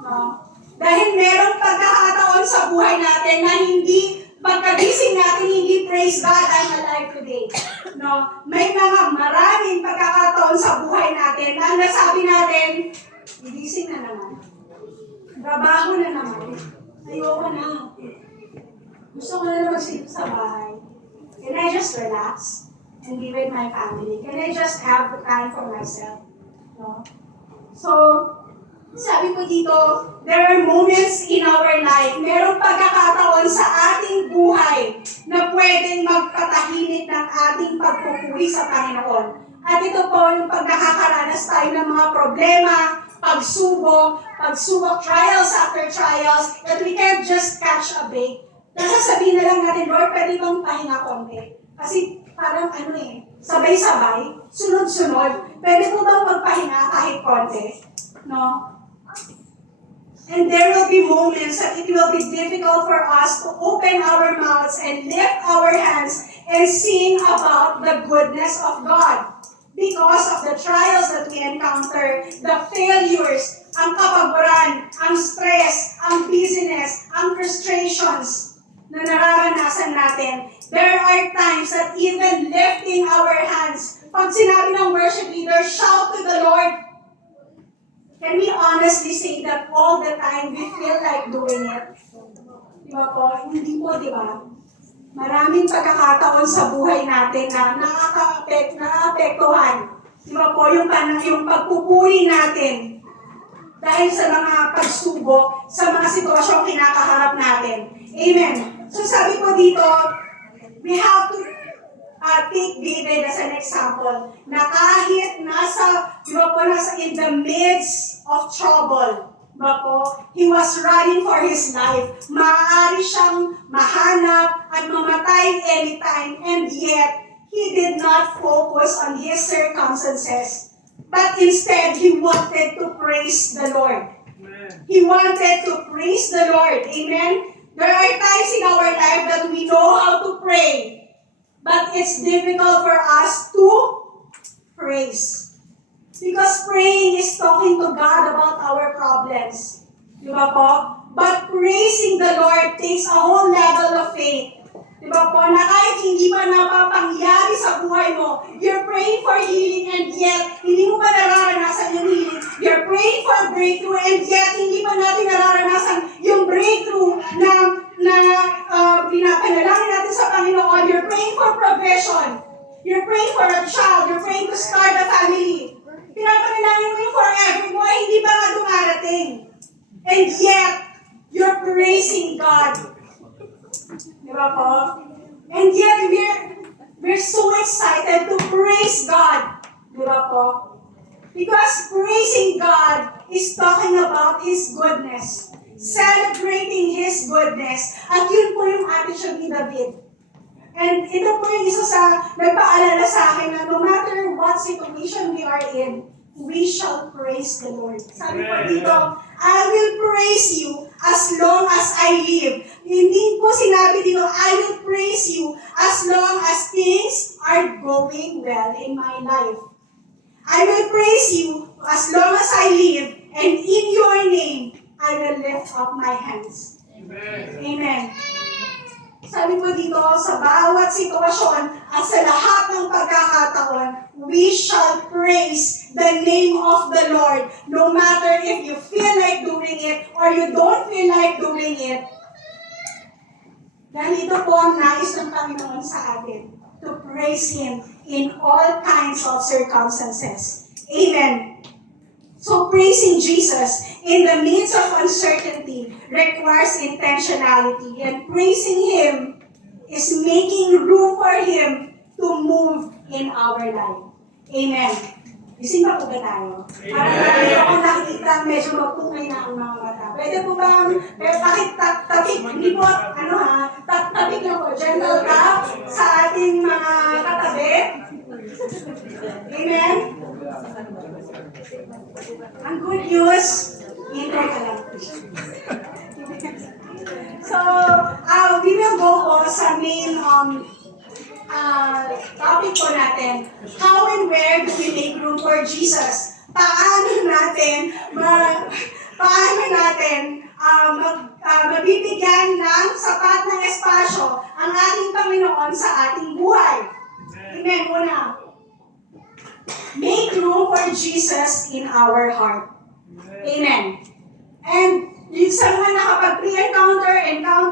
No? Dahil merong pagkakataon sa buhay natin na hindi, pagkagising natin, hindi praise God, I'm alive today. No? May mga maraming pagkakataon sa buhay natin na nasabi natin, gigising na naman. Trabaho na naman. Ayoko na. Gusto ko na naman sa bahay. Can I just relax and be with my family? Can I just have the time for myself? No? So, sabi ko dito, there are moments in our life, merong pagkakataon sa ating buhay na pwedeng magpatahimik ng ating pagpupuri sa Panginoon. At ito po yung pag nakakaranas tayo ng mga problema, pagsubok, trials after trials, that we can't just catch a break. Nasasabihin na lang natin, Lord, pwede bang pahinga konti? Kasi parang sabay-sabay, sunod-sunod. Pwede po bang magpahinga kahit konti? No? And there will be moments that it will be difficult for us to open our mouths and lift our hands and sing about the goodness of God. Because of the trials that we encounter, the failures, ang kapaguran, ang stress, ang busyness, ang frustrations, na nararanasan natin, there are times that even lifting our hands, pag sinabi ng worship leader, shout to the Lord. Can we honestly say that all the time we feel like doing it? Di ba po? Hindi po, di ba? Maraming pagkakataon sa buhay natin na naaapektuhan. Di ba po? Yung pagpupuri natin dahil sa mga pagsubok, sa mga sitwasyong kinakaharap natin. Amen. So sabi ko dito, we have to take David as an example na kahit nasa in the midst of trouble, he was running for his life. Maaari siyang mahanap at mamatay anytime, and yet, he did not focus on his circumstances. But instead, he wanted to praise the Lord. He wanted to praise the Lord. Amen? There are times in our life that we know how to pray, but it's difficult for us to praise. Because praying is talking to God about our problems. Di ba po? But praising the Lord takes a whole level of faith. Di ba po? Na kahit hindi pa napapangyari sa buhay mo, you're praying for healing and yet breakthrough and yet hindi pa natin nararanasan yung breakthrough na pinapanalangin natin sa Panginoon. You're praying for provision. You're praying for a child. You're praying to start a family. Pinapanalangin mo yung forever mo ay hindi pa nga dumarating. And yet, you're praising God. Di ba po? And yet, we're so excited to praise God. Di ba po? Because praising God is talking about His goodness. Celebrating His goodness. At yun po yung attitude ni David. And ito po yung isa sa nagpaalala sa akin na no matter what situation we are in, we shall praise the Lord. Sabi po dito, I will praise you as long as I live. Hindi po sinabi dito, I will praise you as long as things are going well in my life. I will praise you as long as I live, and in your name, I will lift up my hands. Amen. Amen. Sabi po dito, sa bawat sitwasyon at sa lahat ng pagkakataon, we shall praise the name of the Lord. No matter if you feel like doing it or you don't feel like doing it. Dahil ito po ang nais ng Panginoon sa atin, to praise Him in all kinds of circumstances. Amen. So praising Jesus in the midst of uncertainty requires intentionality, and praising Him is making room for Him to move in our life. Amen. Gising pa po ba tayo? Para ako nakikita medyo magpungay na ang mga mata. Pwede po ba, bakit tapik, hindi po, tapik lang po, gentle tap sa ating mga katabi. Amen? Ang good news, intro ka lang. So, we will go po sa main topic po natin. How and where do we make room for Jesus? Paano natin mabibigyan ng sapat na espasyo ang ating Panginoon sa ating buhay? Amen. Una, make room for Jesus in our heart. Amen. And sa mga nakapag-pre-encounter,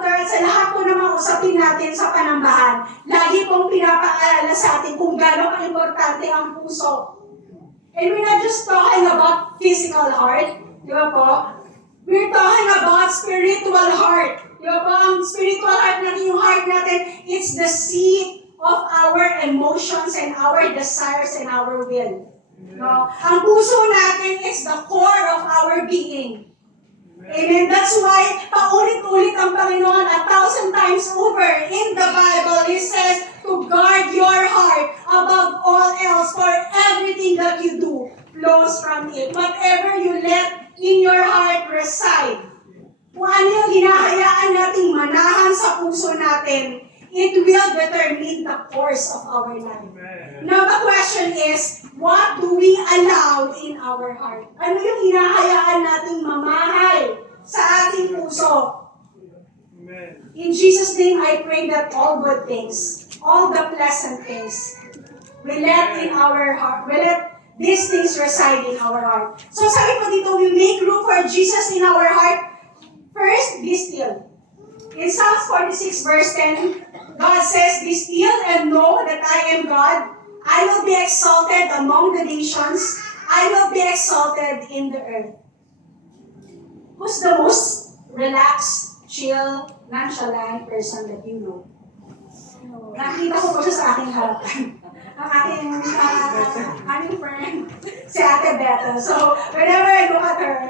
at sa lahat po ng mga usapin natin sa panambahan, lagi pong pinapaalala sa atin kung gaano ka-importante ang puso. And we're not just talking about physical heart, di ba po? We're talking about spiritual heart. Di ba po? Ang spiritual heart natin, yung heart natin, it's the seat of our emotions and our desires and our will. No? Ang puso natin is the core of our being. Amen. That's why paulit-ulit ang Panginoon 1,000 times over in the Bible. He says to guard your heart above all else, for everything that you do flows from it. Whatever you let in your heart reside. Kung ano yung hinahayaan nating manahan sa puso natin, it will determine the course of our life. Now the question is, what do we allow in our heart? Ano yung hinahayaan nating mamahay sa ating puso? In Jesus' name, I pray that all good things, all the pleasant things, we let in our heart, we let these things reside in our heart. So sabi po dito, we make room for Jesus in our heart. First, be still. In Psalms 46 verse 10, God says, be still and know that I am God. I will be exalted among the nations. I will be exalted in the earth. Who's the most relaxed, chill, nonchalant person that you know? Nakita ko po siya sa aking harapan. Ang aking friend, si Ate Beta. So, whenever I look at her,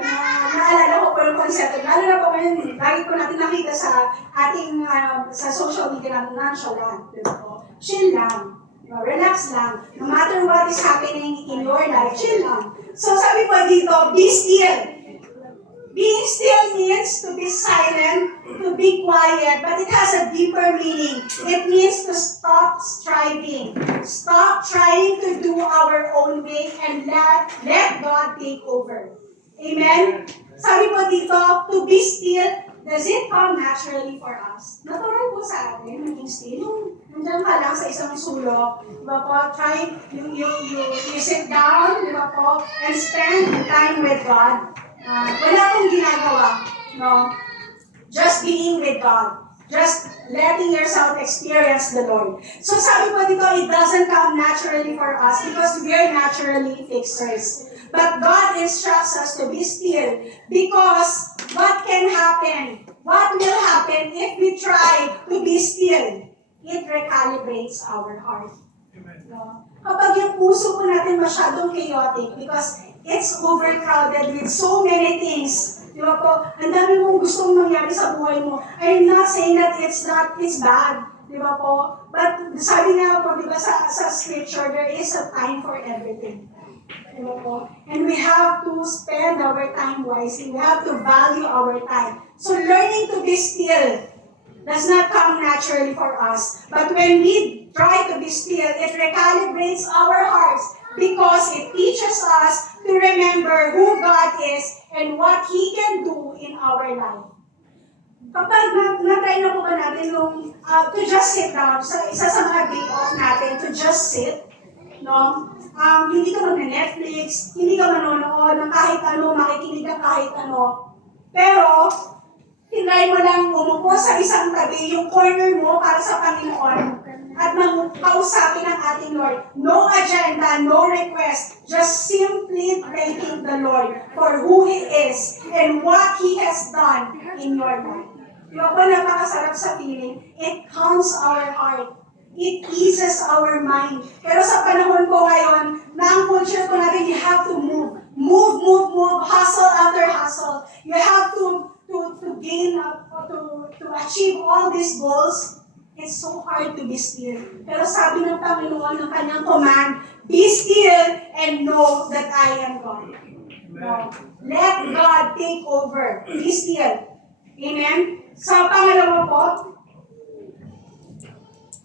naalala ko po yung concept. Lalo na po ngayon, lagi ko natin nakita sa ating, sa social media natin, nonchalant. Chill lang. Relax lang. No matter what is happening in your life, chill lang. So, sabi po dito, be still. Being still means to be silent, to be quiet, but it has a deeper meaning. It means to stop striving. Stop trying to do our own way and let God take over. Amen? Sabi po dito, to be still, does it come naturally for us? Natural po sa atin, maging still. Yung nandiyan ka lang sa isang sulok, di ba po, you sit down, di ba po, and spend time with God. Wala akong ginagawa. No? Just being with God. Just letting yourself experience the Lord. So sabi ko dito, it doesn't come naturally for us because we are naturally fixers. But God instructs us to be still because what can happen? What will happen if we try to be still? It recalibrates our heart. No? Kapag yung puso po natin masyadong chaotic because it's overcrowded with so many things. Di ba po? Ang dami mong gustong mangyari sa buhay mo. I'm not saying that it's bad. Di ba po? But sabi nga po, di ba sa scripture, there is a time for everything. Di ba po? And we have to spend our time wisely. We have to value our time. So learning to be still does not come naturally for us. But when we try to be still, it recalibrates our hearts because it teaches us to remember who God is and what He can do in our life. Kapag na-try na po ba natin yung to just sit down, isa sa mga day off natin, to just sit, no? Hindi ka mag-Netflix, hindi ka manonood ng kahit ano, makikinig ka kahit ano. Pero, tinry mo lang umupo sa isang tabi, yung corner mo para sa Panginoon, at kausapin ang ating Lord. No agenda, no request, just simply thanking the Lord for who He is and what He has done in your life. Diba po, napakasarap sa feeling. It calms our heart. It eases our mind. Pero sa panahon po ngayon, na ang culture po natin, you have to move. Move, hustle after hustle. You have to gain, to achieve all these goals. It's so hard to be still. Pero sabi ng Panginoon ng kanyang command, be still and know that I am God. No. Let God take over. Be still. Amen? Sa pangalawa po,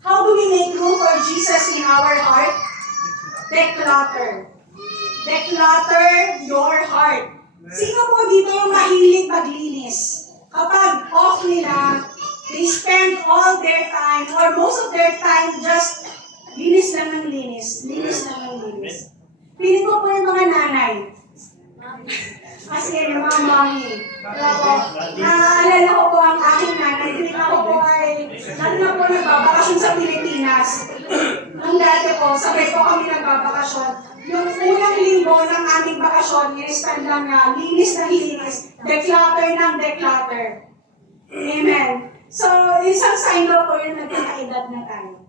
how do we make room for Jesus in our heart? Declutter. Declutter your heart. Sino po dito yung mahilig maglinis? Kapag off nila, they spend all their time, or most of their time, just linis lang ng linis. Linis lang ng linis. Piling ko po yung mga nanay. Kasi yung mga mommy. Naaalala ko po ang aking nanay. Piling ako po ay, lalo na po nagbabakasyon sa Pilipinas. Nung dati po, sabay po kami nagbabakasyon. Yung unang linggo ng aming bakasyon, i-spend lang na linis na linis, declutter ng declutter. Amen. So, isang sign daw po yung nagkakaedad na tayo.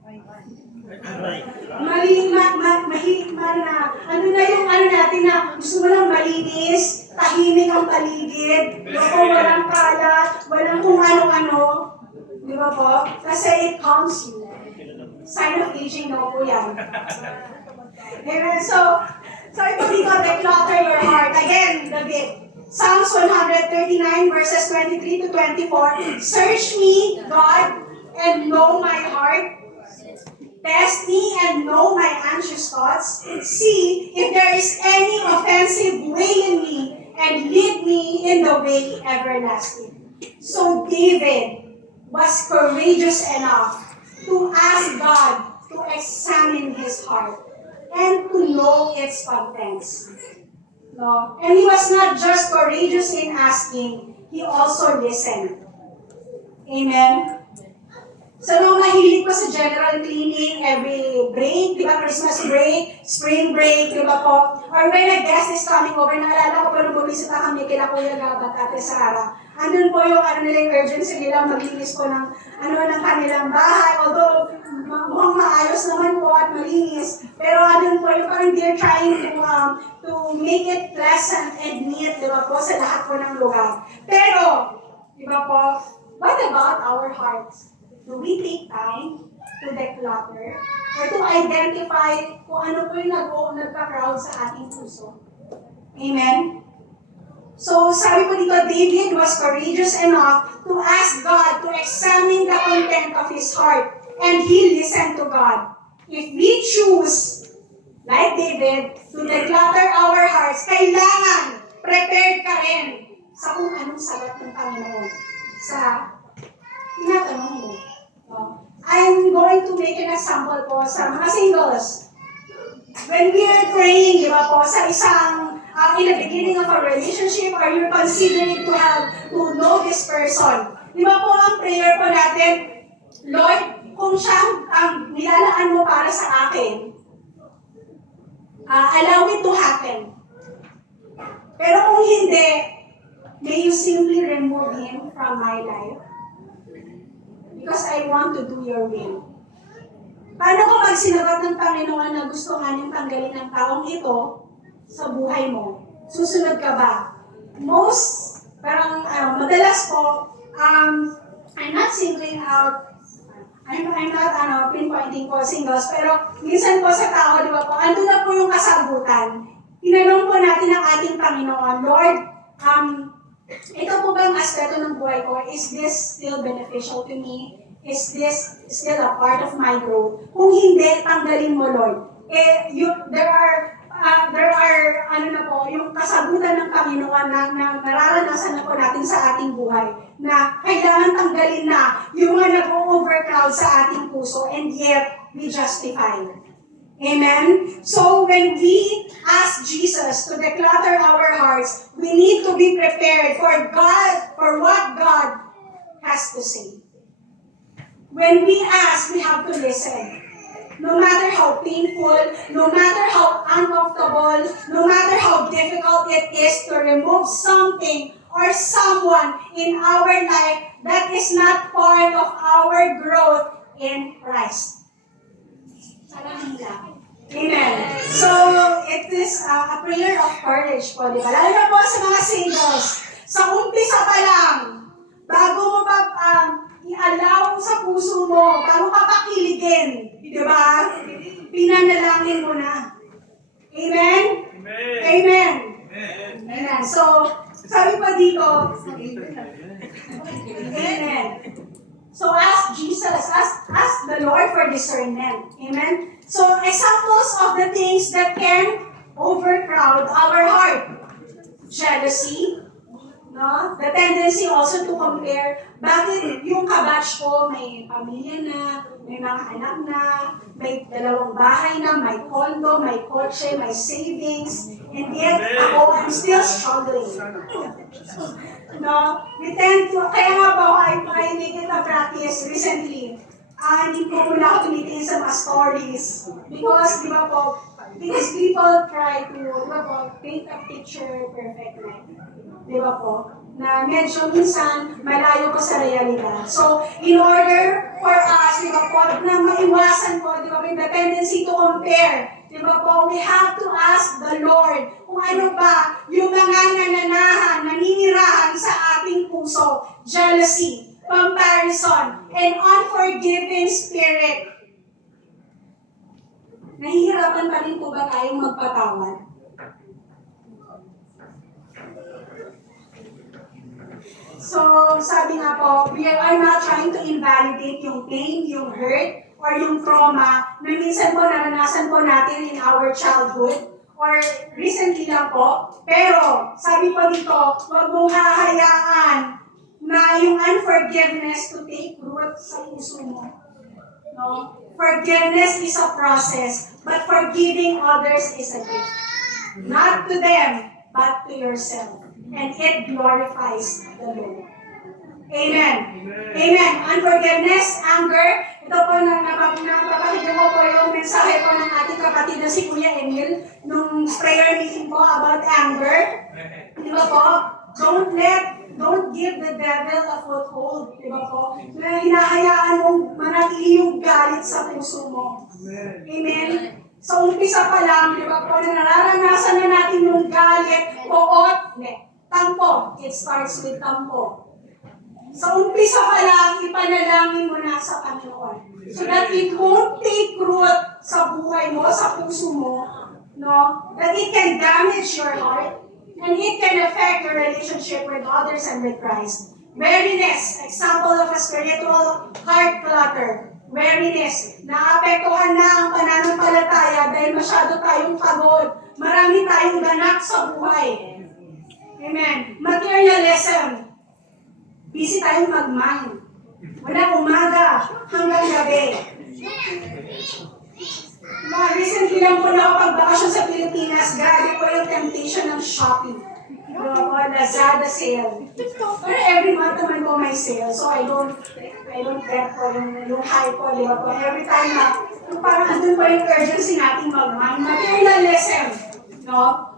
Ano na yung ano natin na gusto mo lang malinis, tahimik ang paligid, walang kalat, walang kung ano-ano. Di ba po? Kasi it calms you. Sign of aging daw po yan. Amen. So ito dito, declutter your heart. Again, David. Psalms 139 verses 23 to 24. Search me, God, and know my heart. Test me and know my anxious thoughts. See if there is any offensive way in me, and lead me in the way everlasting. So David was courageous enough to ask God to examine his heart and to know its contents. No? And he was not just courageous in asking, he also listened. Amen? So, nung mahilig pa sa general cleaning, every break, di ba, Christmas break, spring break, di ba po? Or when a guest is coming over, naalala ko pa nung bumisita kami kila Kuya Gabat, Ate Sara. Andun po yung nila yung urgency nila maglinis po ng kanilang bahay. Although, mukhang maayos naman po at malinis. Pero andun po yung parang they're trying to make it pleasant and neat, di ba po, sa lahat po ng lugar. Pero, di ba po, what about our hearts? Do we take time to declutter or to identify kung ano po yung nagka-crowd sa ating puso? Amen? So, sabi po dito, David was courageous enough to ask God to examine the content of his heart, and he listened to God. If we choose, like David, to declutter our hearts, kailangan prepared ka rin sa kung anong sagot ng Panginoon sa tinatanong mo. I'm going to make an example po sa mga singles. When we are praying, di ba po, sa isang, in the beginning of a relationship, or you're considering to know this person, di ba po ang prayer po natin, Lord, kung siya ang nilalaan mo para sa akin, allow it to happen. Pero kung hindi, may you simply remove him from my life. Because I want to do your will. Paano kung magsinabat ng Panginoon na gusto nga niyang tanggalin ang taong ito sa buhay mo? Susunod ka ba? Madalas po, I'm not singling out, I'm not pinpointing po singles, pero minsan po sa tao, di ba po, andun na po yung kasagutan. Tinanong po natin ang ating Panginoon, Lord, ito po bang aspeto ng buhay ko? Is this still beneficial to me? Is this still a part of my growth? Kung hindi, tanggalin mo, Lord. There are yung kasagutan ng Panginoon na nararanasan na po natin sa ating buhay, na kailangan tanggalin na yung mga nag-overcrowd sa ating puso, and yet, we justify. Amen? So, when we ask Jesus to declutter our hearts, we need to be prepared for what God has to say. When we ask, we have to listen. No matter how painful, no matter how uncomfortable, no matter how difficult it is to remove something or someone in our life that is not part of our growth in Christ. Amen. So, it is a prayer of courage po, di ba? Lalo na po sa mga singles. Sa umpisa pa lang, bago mo pa i-allow sa puso mo, bago ka pakiligin, di ba? Pinanalangin mo na. Amen? Amen. Amen. Amen. Amen. So, sabi pa dito, Amen. So, ask Jesus, ask the Lord for discernment. Amen? So, examples of the things that can overcrowd our heart. Jealousy, no? The tendency also to compare, bakit yung kabatch ko may pamilya na, may mga anak na, may 2 bahay na, may condo, may kotse, may savings, and yet ako, I'm still struggling. No? We tend to, kaya nga po, I make it a practice recently. Hindi po muna ako tumitingin sa mga stories. Because, di ba po, because people try to, di ba po, paint a picture perfectly. Di ba po? Na medyo minsan malayo ko sa realidad. So, in order for us, di ba po, na maiwasan po, di ba po, the tendency to compare, di ba po, we have to ask the Lord kung ano ba yung mga nananahan, naninirahan sa ating puso, jealousy, comparison, and unforgiving spirit. Nahihirapan pa rin po ba tayong magpatawad? So, sabi nga po, we are not trying to invalidate yung pain, yung hurt, or yung trauma na minsan po naranasan po natin in our childhood or recently lang po. Pero, sabi po dito, huwag mong hahayaan na yung unforgiveness to take root sa puso mo. No? Forgiveness is a process, but forgiving others is a gift. Not to them, but to yourself. And it glorifies the Lord. Amen. Amen. Unforgiveness, anger. Ito po, napapakinggan ko po yung mensahe po ng ating kapatid na si Kuya Emil nung prayer meeting po about anger. Di ba po? Don't give the devil a foothold. Di ba po? Na hinahayaan mong manatili yung galit sa puso mo. Amen. Sa umpisa pa lang, di ba po, na nararanasan na natin yung galit, tampo. It starts with tampo. Sa umpisa pa lang, ipanalangin mo na sa Panginoon. So that it won't take root sa buhay mo, sa puso mo, no? That it can damage your heart, and it can affect your relationship with others and with Christ. Weariness, example of a spiritual heart clutter. Weariness, naapektuhan na ang pananampalataya dahil masyado tayong pagod. Marami tayong ganap sa buhay. Amen. Materialism. Busy tayong mag-mind. Mula umaga hanggang gabi. Recently lang po nakapagbakasyon sa Pilipinas, grabe po yung temptation ng shopping. Lazada sale. Pero every month naman po may sale, so I don't get po yung hype po, di ba po? Every time na, parang andun po yung urgency natin materialism, no?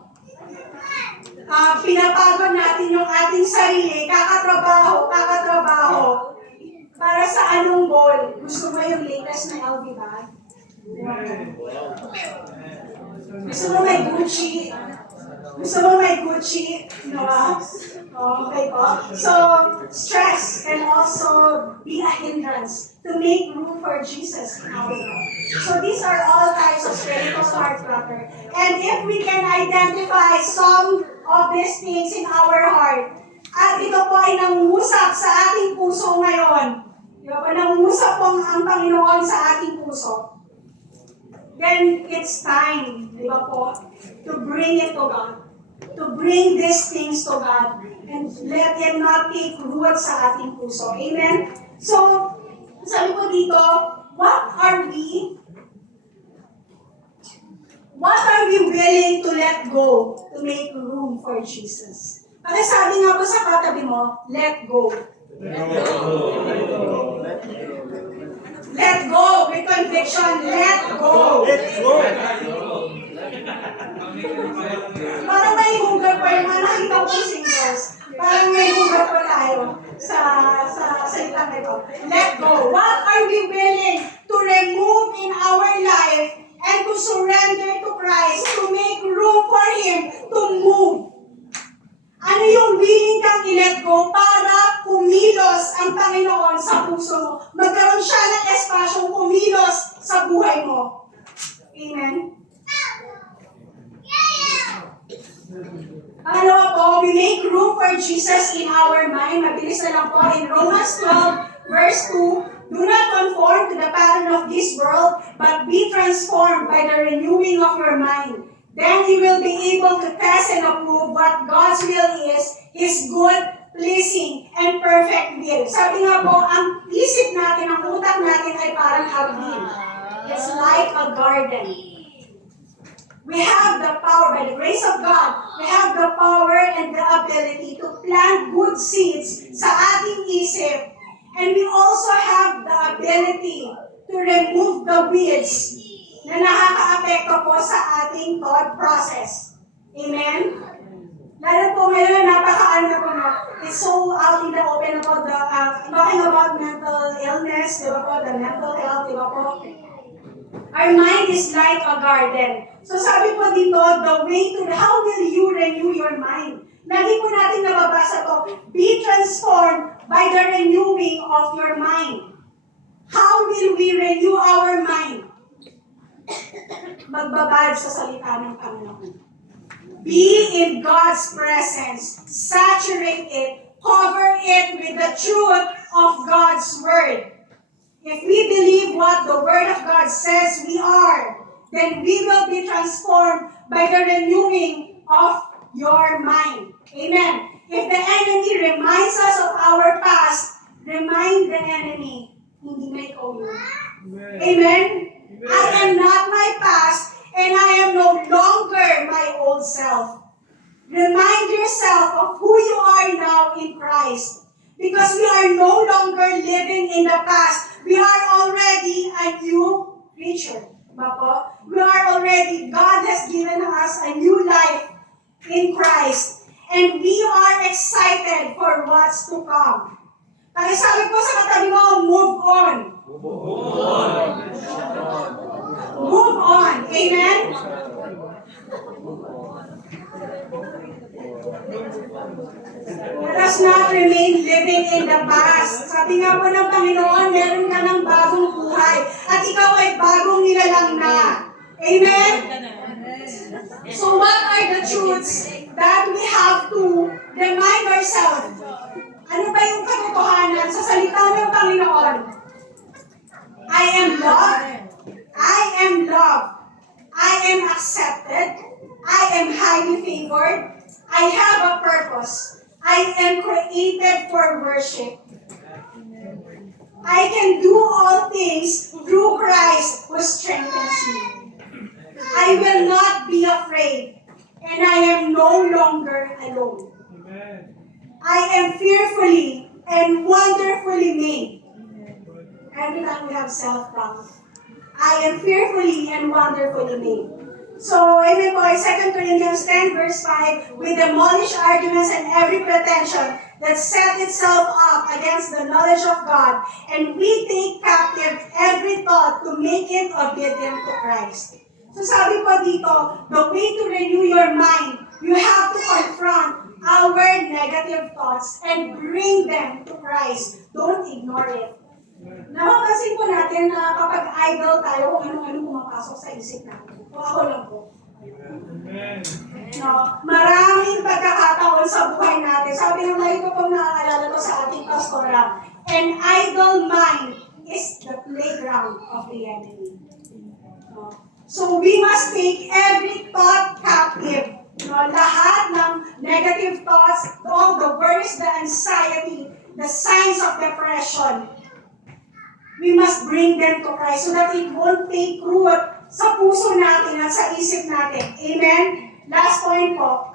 Pinapagod natin yung ating sarili, kakatrabaho, para sa anong goal? Gusto mo yung latest na LV bag? Gusto mo may Gucci? No? Okay po? So, stress can also be a hindrance to make room for Jesus in our life. So these are all types of spiritual heart clutter. And if we can identify some of these things in our heart, at ito po ay nangungusap sa ating puso ngayon, nangungusap po ang Panginoon sa ating puso, then it's time, di ba po, to bring it to God. To bring these things to God and let Him not take root sa ating puso. Amen? So, sabi ko dito, what are we willing to let go to make room for Jesus? Kasi sabi nga po sa katabi mo, let go. Let go with conviction. Let go. Parang may hugot pa yung mga nakita ko singles. Parang may hugot pa tayo sa salita nito. Let go. What are we willing to remove in our life and to surrender to Christ to make room for Him to move? Ano yung willing kang i-let go para kumilos ang Panginoon sa puso mo? Magkaroon siya ng espasyong kumilos sa buhay mo. Amen? Pangalawa po, we make room for Jesus in our mind. Mabilis na lang po. In Romans 12, verse 2, do not conform to the pattern of this world, but be transformed by the renewing of your mind. Then you will be able to test and approve what God's will is, His good, pleasing, and perfect will. Sabi nga po, ang isip natin, ang utak natin ay parang hardin. It's like a garden. We have the power, by the grace of God, we have the power and the ability to plant good seeds sa ating isip. And we also have the ability to remove the weeds na nakaka-apekto po sa ating thought process. Amen? Lalo po ngayon, napaka-ano po na, it's so out in the open about the, talking about mental illness, di ba po, the mental health, di ba po? Our mind is like a garden. So sabi po dito, the way to, how will you renew your mind? Lagi po natin nababasa to, be transformed by the renewing of your mind. How will we renew our mind? Magbabad sa salita ng Panginoon. Be in God's presence. Saturate it. Cover it with the truth of God's Word. If we believe what the Word of God says we are, then we will be transformed by the renewing of your mind. Amen. If the enemy reminds us of our past, remind the enemy, hindi na ikaw yun. Amen? I am not my past, and I am no longer my old self. Remind yourself of who you are now in Christ. Because we are no longer living in the past. We are already a new creature. We are already, God has given us a new life in Christ. And we are excited for what's to come. Kaya sabi po sa katabi mo, move on. Move on. Amen? Let us not remain living in the past. Sabi nga po ng Panginoon, meron ka ng bagong buhay. At ikaw ay bagong nilalang na. Amen? So what are the truths that we have to remind ourselves? Ano ba yung katotohanan sa salita ng Panginoon? I am loved. I am loved. I am accepted. I am highly favored. I have a purpose. I am created for worship. I can do all things through Christ who strengthens me. I will not be afraid, and I am no longer alone. I am fearfully and wonderfully made. Every time we have self-doubt, I am fearfully and wonderfully made. So, amen po, in 2 Corinthians 10 verse 5, we demolish arguments and every pretension that set itself up against the knowledge of God, and we take captive every thought to make it obedient to Christ. So sabi po dito, the way to renew your mind, you have to confront our negative thoughts and bring them to Christ. Don't ignore it. Napapansin po natin na kapag idle tayo, kung ano-ano pumapasok sa isip natin. O ako lang po. No, maraming pagkakataon sa buhay natin. Sabi ng lagi ko pong naaalala ko sa ating pastora, an idle mind is the playground of the enemy. No? So we must take every thought captive. No, lahat ng negative thoughts, all the worries, the anxiety, the signs of depression, we must bring them to Christ so that it won't take root sa puso natin at sa isip natin. Amen? Last point po.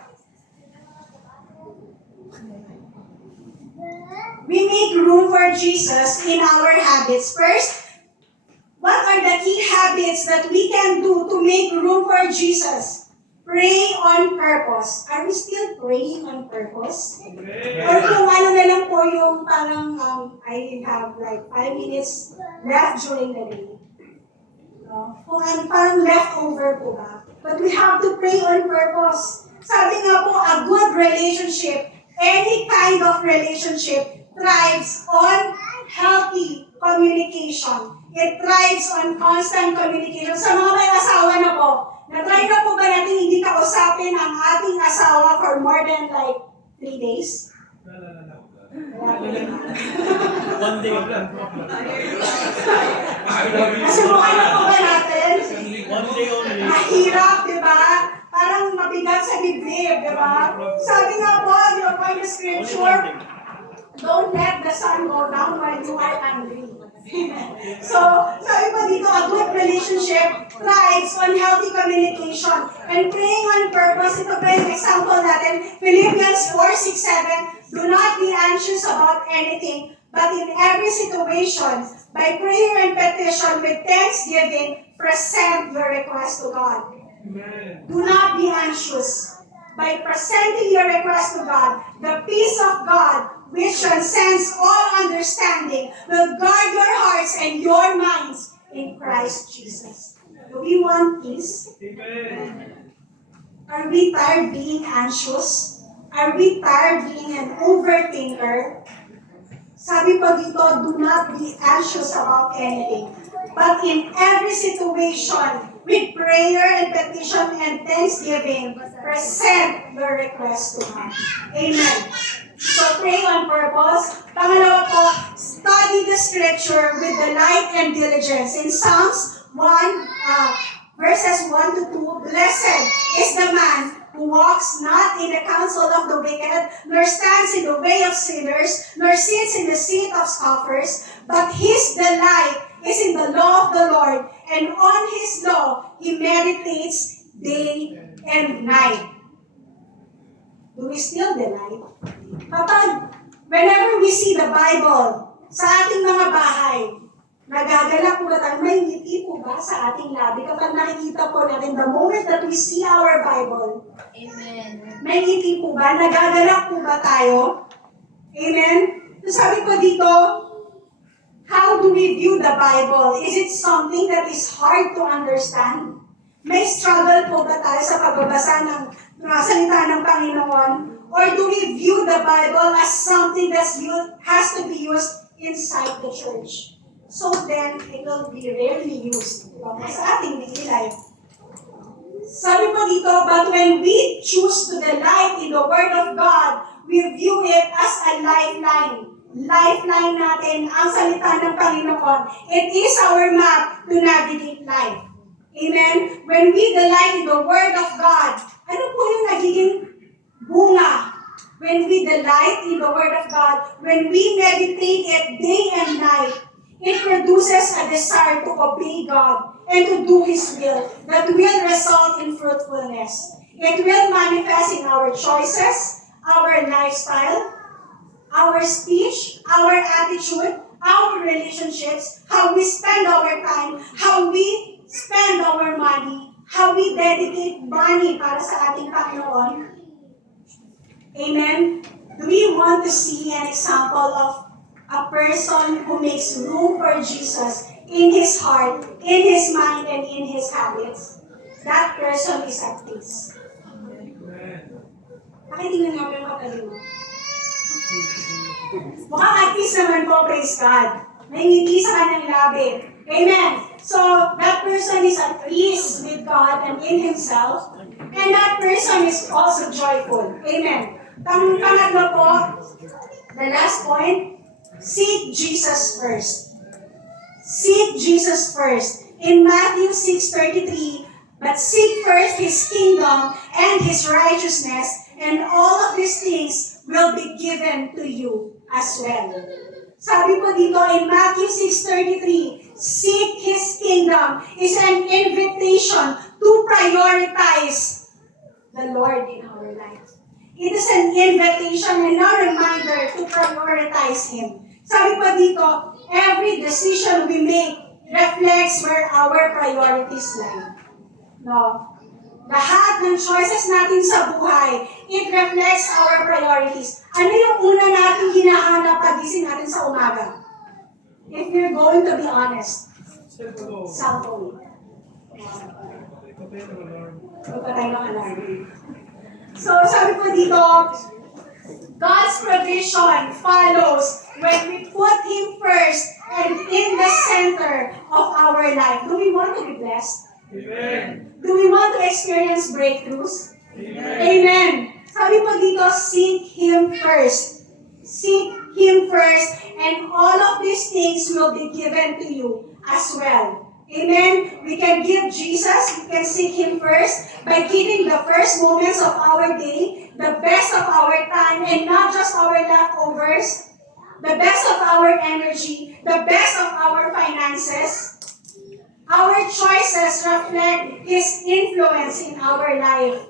We make room for Jesus in our habits. First, what are the key habits that we can do to make room for Jesus? Pray on purpose. Are we still praying on purpose? Or kung ano na lang po yung parang I have like 5 minutes left during the day. Kung ano, parang leftover po ba? But we have to pray on purpose. Sabi nga po, a good relationship, any kind of relationship, thrives on healthy communication. It thrives on constant communication. Sa mga may asawa na po, na-try na po ba natin hindi kausapin ang ating asawa for more than like 3 days? One day lang. Nasubukan na po ba natin? One day only. Mahirap, di ba? Parang mabigat sa dibdib, di ba? Sabi nga po, di ba po yung scripture, don't let the sun go down while you are angry. So, sabi po dito, a good relationship thrives on healthy communication. And praying on purpose, ito pa yung example natin, Philippians 4:6-7, do not be anxious about anything, but in every situation, by prayer and petition with thanksgiving, present your request to God. Amen. Do not be anxious. By presenting your request to God, the peace of God, which transcends all understanding, will guard your hearts and your minds in Christ Jesus. Do we want peace? Amen. Are we tired being anxious? Are we tired being an overthinker? Sabi po dito, do not be anxious about anything. But in every situation, with prayer and petition and thanksgiving, present your request to God. Amen. So pray on purpose. Pangalawa po, study the scripture with delight and diligence. In Psalms 1, verses 1 to 2, blessed is the man who walks not in the counsel of the wicked, nor stands in the way of sinners, nor sits in the seat of scoffers, but his delight is in the law of the Lord, and on his law he meditates day and night. Do we still delight? Kapag, whenever we see the Bible sa ating mga bahay, nagagalak po ba tayo? May ngiti po ba sa ating labi? Kapag nakikita po natin, the moment that we see our Bible, amen. May ngiti po ba? Nagagalak po ba tayo? Amen? So sabi ko dito, how do we view the Bible? Is it something that is hard to understand? May struggle po ba tayo sa pagbabasa ng salita ng Panginoon? Or do we view the Bible as something that has to be used inside the church? So then, it will be rarely used sa ating daily life. Sabi po dito, but when we choose to delight in the Word of God, we view it as a lifeline. Lifeline natin, ang salita ng Panginoon. It is our map to navigate life. Amen? When we delight in the Word of God, ano po yung nagiging bunga? When we delight in the Word of God, when we meditate it day and night, It produces a desire to obey God and to do His will that will result in fruitfulness. It will manifest in our choices, our lifestyle, our speech, our attitude, our relationships, how we spend our time, how we spend our money, how we dedicate money para sa ating Panginoon. Amen? Do we want to see an example of a person who makes room for Jesus in his heart, in his mind, and in his habits? That person is at peace. Pakitingnan nga mo yung kapatid mo. Mukhang at peace naman po, praise God. May ngiti sa kanyang labi. Amen. So, that person is at peace with God and in himself. And that person is also joyful. Amen. Pangatlo po, the last point, seek Jesus first. Seek Jesus first. In Matthew 6:33, but seek first His kingdom and His righteousness, and all of these things will be given to you as well. Sabi po dito in Matthew 6:33, seek His kingdom is an invitation to prioritize the Lord in our life. It is an invitation and a reminder to prioritize Him. Sabi po dito, every decision we make reflects where our priorities lie. No? Lahat ng choices natin sa buhay, it reflects our priorities. Ano yung una natin hinahanap pagising natin sa umaga? If you're going to be honest, cellphone. Magpatay ng alarm. So, sabi po dito, God's provision follows when we put Him first and in the center of our life. Do we want to be blessed? Amen. Do we want to experience breakthroughs? Amen. Amen. Sabi po dito, seek Him first. Seek Him first, and all of these things will be given to you as well. Amen. We can give Jesus, we can seek Him first by giving the first moments of our day, the best of our time, and not just our leftovers, the best of our energy, the best of our finances. Our choices reflect His influence in our life.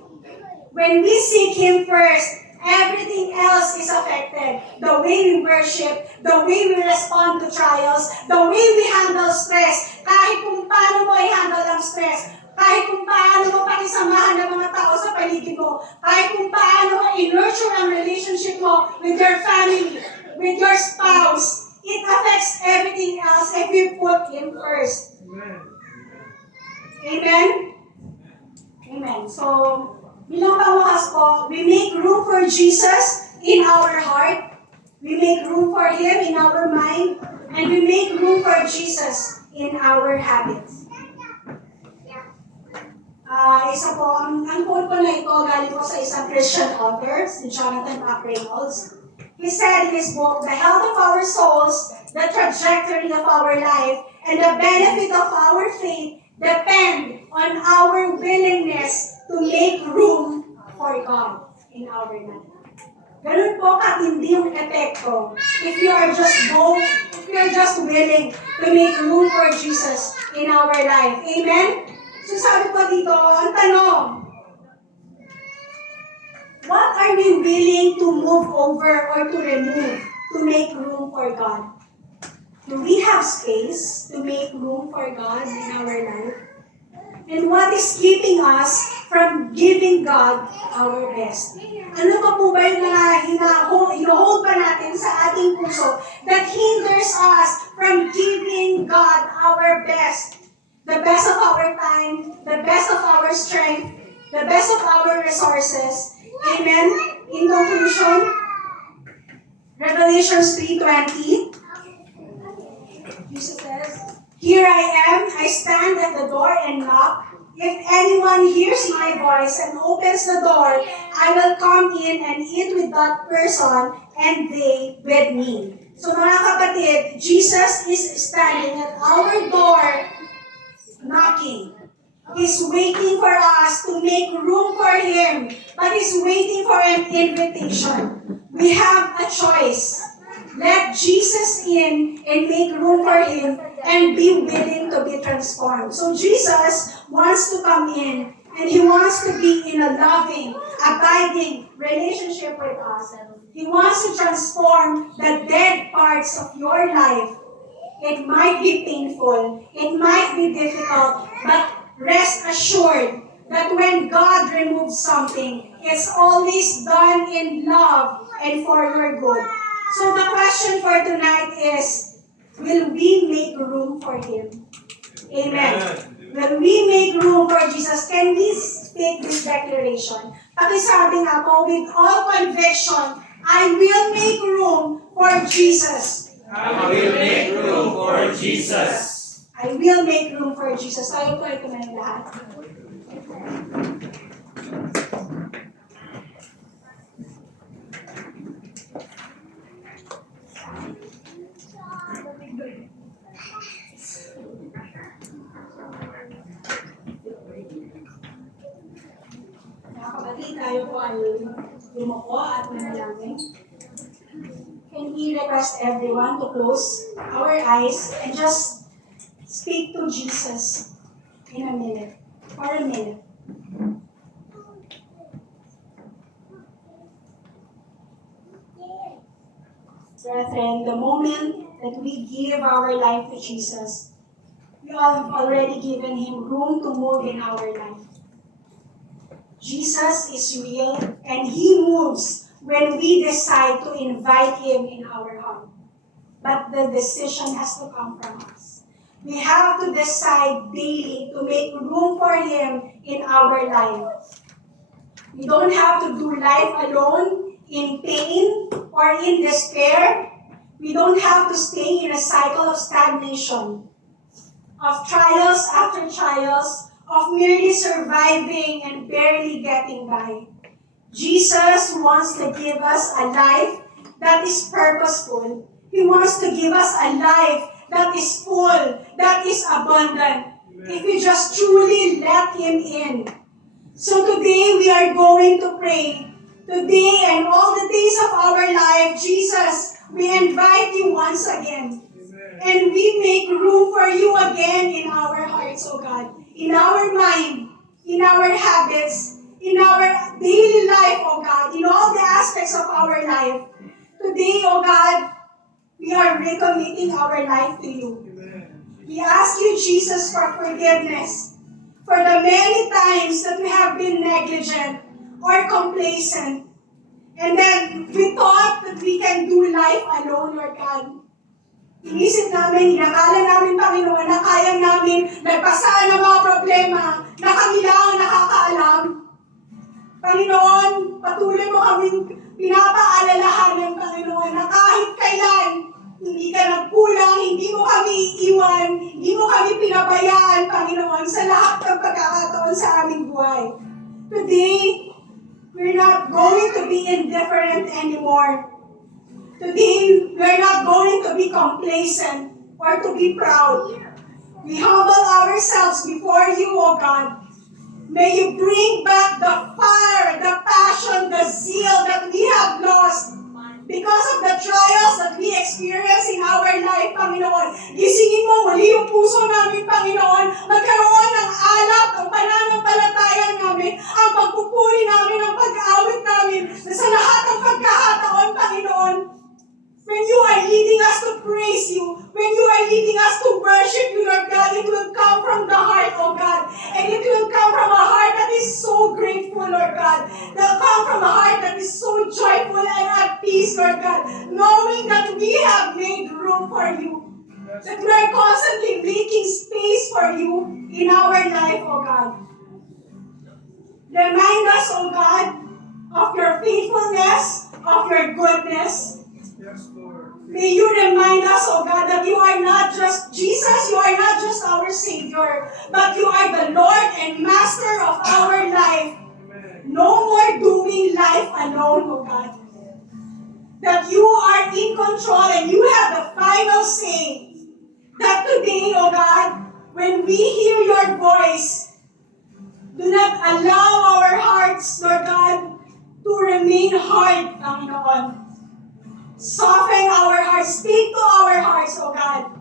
When we seek Him first, everything else is affected. The way we worship, the way we respond to trials, the way we handle stress, kahit kung paano mo i-handle ang stress, kahit kung paano mo pakisamahan ng mga tao sa paligid mo, kahit kung paano mo i-nurture ang relationship mo with your family, with your spouse, it affects everything else if you put Him first. Amen? Amen. So, bilang pangwakas po, we make room for Jesus in our heart, we make room for Him in our mind, and we make room for Jesus in our habits. Isa po, ang quote po na ito galing po sa isang Christian author, si Jonathan McReynolds. He said in his book, "The health of our souls, the trajectory of our life, and the benefit of our faith depend on our willingness to make room for God in our life." Ganun po katindi yung epekto if you are just willing to make room for Jesus in our life. Amen? So sabi po dito, ang tanong, what are we willing to move over or to remove to make room for God? Do we have space to make room for God in our life? And what is keeping us from giving God our best? Ano pa po ba yung mga hino-hold pa natin sa ating puso that hinders us from giving God our best? The best of our time, the best of our strength, the best of our resources. Amen? In conclusion, Revelation 3:20, Jesus says, "Here I am, I stand at the door and knock. If anyone hears my voice and opens the door, I will come in and eat with that person and they with me." So mga kapatid, Jesus is standing at our door knocking. He's waiting for us to make room for Him, but He's waiting for an invitation. We have a choice. let Jesus in and make room for him and be willing to be transformed. So Jesus wants to come in and he wants to be in a loving, abiding relationship with us. He wants to transform the dead parts of your life. It might be painful, it might be difficult, but rest assured that when God removes something, it's always done in love and for your good. So the question for tonight is, will we make room for Him? Amen. Will we make room for Jesus? Can we speak this declaration? Pakisabi nga po, with all conviction, I will make room for Jesus. I will make room for Jesus. I will make room for Jesus. Tayo po ito na yung lahat. Mga kapatid, tayo po ay lumoko at manalangin. Can we request everyone to close our eyes and just speak to Jesus in a minute, for a minute. Brethren, the moment that we give our life to Jesus, we all have already given Him room to move in our life. Jesus is real and He moves when we decide to invite Him in our heart. But the decision has to come from us. We have to decide daily to make room for Him in our life. We don't have to do life alone, in pain or in despair. We don't have to stay in a cycle of stagnation, of trials after trials, of merely surviving and barely getting by. Jesus wants to give us a life that is purposeful. He wants to give us a life that is full, that is abundant, if we just truly let Him in. So today we are going to pray. Today and all the days of our life, Jesus, we invite You once again. And we make room for You again in our hearts, O God, in our mind, in our habits, in our daily life, O God, in all the aspects of our life. Today, O God, we are recommitting our life to You. We ask You, Jesus, for forgiveness for the many times that we have been negligent or complacent. And then we thought that we can do life alone, Lord God. Inisip namin, inakala namin, Panginoon, na kaya namin nagpasaan ng mga problema na kami lang ang nakakaalam. Panginoon, patuloy mo kaming pinapaalalahanan, Panginoon, na kahit kailan, hindi ka nagkulang, hindi mo kami iiwan, hindi mo kami pinabayaan, Panginoon, sa lahat ng pagkakataon sa aming buhay. Today, we're not going to be indifferent anymore. Today, we're not going to be complacent or to be proud. We humble ourselves before You, O God. May You bring back the fire, the passion, the zeal that we have lost because of the trials that we experience in our life, Panginoon. Gisingin mo muli yung puso namin, Panginoon. Magkaroon ng alap, ang pananampalataya namin, ang pagpupuri namin, ang pag-aawit namin, na sa lahat ng pagkakataon, Panginoon. When You are leading us to praise You, when You are leading us to worship You, Lord God, it will come from the heart, oh God. And it will come from a heart that is so grateful, Lord God. It will come from a heart that is so joyful and at peace, Lord God, knowing that we have made room for You. That we are constantly making space for You in our life, oh God. Remind us, oh God, of Your faithfulness, of Your goodness. Yes, Lord. May You remind us, oh God, that You are not just Jesus, You are not just our Savior, but You are the Lord and Master of our life. Amen. No more doing life alone, oh God. That You are in control and You have the final say. That today, oh God, when we hear Your voice, do not allow our hearts, Lord God, to remain hard, Panginoon. Soften our hearts. Speak to our hearts, O God.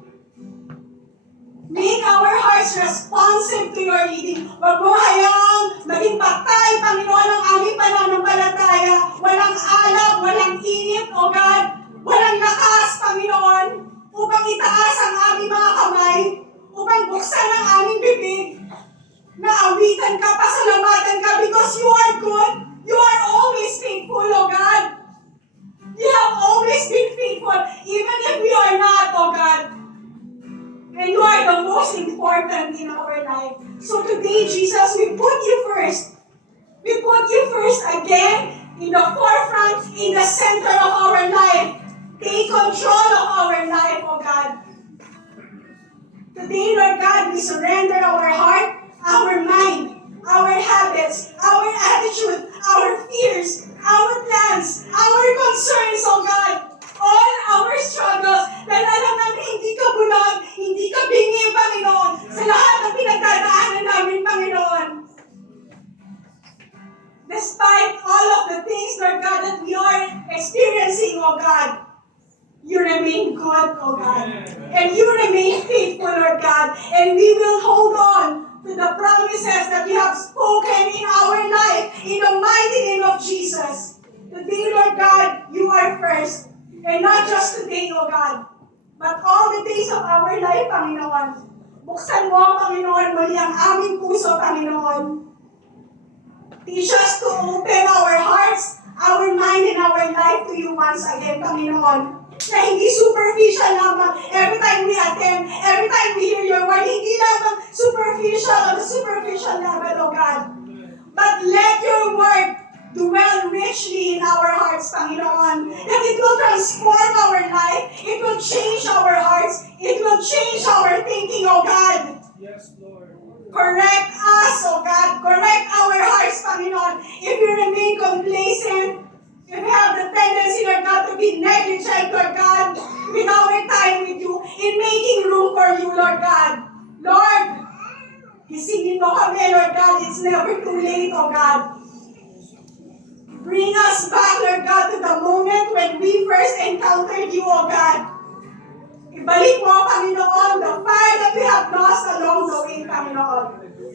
Make our hearts responsive to your leading. Huwag mo hayaang maging patay, Panginoon, ang aming pananampalataya. Walang alab, walang init, O God. Walang lakas, Panginoon, upang itaas ang aming mga kamay, upang buksan ang aming bibig, na awitan ka, pasalamatan ka, because you are good. You are always faithful, O God. You have always been faithful, even if we are not, O God. And you are the most important in our life. So today, Jesus, we put you first. We put you first again, in the forefront, in the center of our life. Take control of our life, O God. Today, Lord God, we surrender our heart, our mind, our habits, our attitude, our fears, our plans, our concerns, O God. All our struggles, dahil alam namin hindi ka bulag, hindi ka bingi, Panginoon, sa lahat ng pinagdadaanan namin, Panginoon. Despite all of the things, Lord God, that we are experiencing, O God, you remain good, O God. And you remain faithful, Lord God. And we will hold on to the promises that you have spoken in our life, in the mighty name of Jesus. Today, Lord God, you are first. And not just today, O God, but all the days of our life, Panginoon. Buksan mo, Panginoon, muli ang aming puso, Panginoon. Teach us to open our hearts, our mind, and our life to you once again, Panginoon. Na hindi superficial lamang every time we attend, every time we hear your word, hindi lamang superficial on the superficial level, O God. But let your word dwell richly in our hearts, Panginoon. That it will transform our life. It will change our hearts. It will change our thinking, O God. Yes, Lord. Correct us, O God. Correct our hearts, Panginoon. If we remain complacent, if we have the tendency, Lord God, to be negligent, Lord God, with our time with you, in making room for you, Lord God. Lord, gisingin mo kami, Lord God. It's never too late, O God. Bring us back, Lord God, to the moment when we first encountered you, O God. Ibalik mo, Panginoon, the fire that we have lost along the way, Panginoon.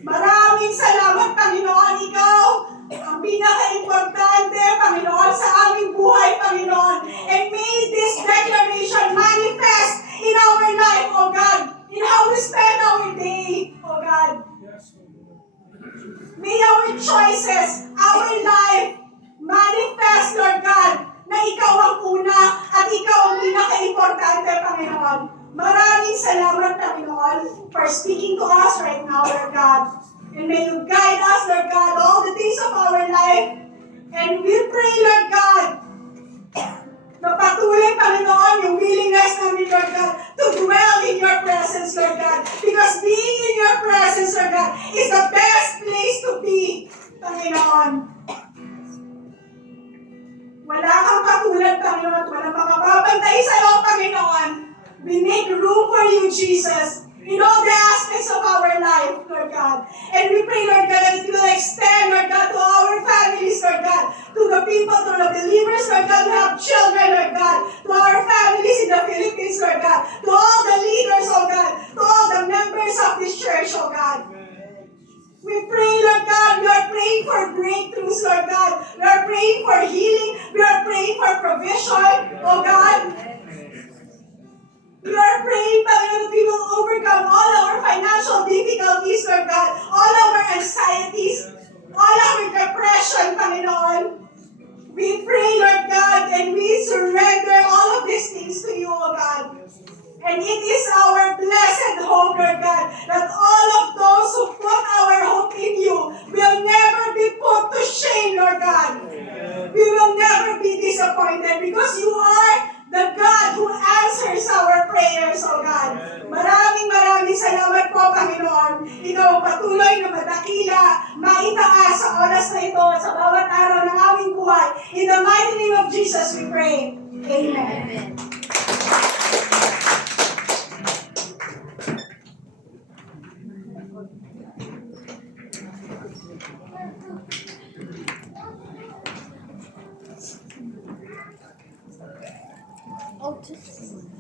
Maraming salamat, Panginoon. Ikaw ang pinaka-importante, Panginoon, sa aming buhay, Panginoon. And may this declaration manifest in our life, O God, in how we spend our day, O God. May our choices, our life, manifest, Lord God, na ikaw ang una at ikaw ang pinaka-importante, Panginoon. Maraming salamat, Panginoon, for speaking to us right now, Lord God. And may you guide us, Lord God, all the days of our life. And we pray, Lord God, na patuloy, Panginoon, yung willingness namin, Lord God, to dwell in your presence, Lord God. Because being in your presence, Lord God, is the best place to be, Panginoon. Wala kang katulad, Panginoon, at walang makapapantay sa'yo, Panginoon. We make room for you, Jesus, in all the aspects of our life, Lord God. And we pray, Lord God, that it will extend, Lord God, to our families, Lord God, to the people, to the believers, Lord God, who have children, Lord God, to our families in the Philippines, Lord God, to all the leaders, oh God, to all the members of this church, oh God. We pray, Lord God, we are praying for breakthroughs, Lord God. We are praying for healing. We are praying for provision, oh God. We are praying, Panginoon, that we will overcome all our financial difficulties, Lord God, all our anxieties, all our depression, Panginoon. We pray, Lord God, and we surrender all of these things to you, oh God. And it is our blessed hope, Lord God, that all of those who put our hope in you will never be put to shame, Lord God. We will never be disappointed because you are the God who answers our prayers, oh God. Maraming salamat po, Panginoon. Ikaw ang patuloy na madakila, maitaas sa oras na ito at sa bawat araw ng aming buhay. In the mighty name of Jesus we pray. Amen. Oh, just one.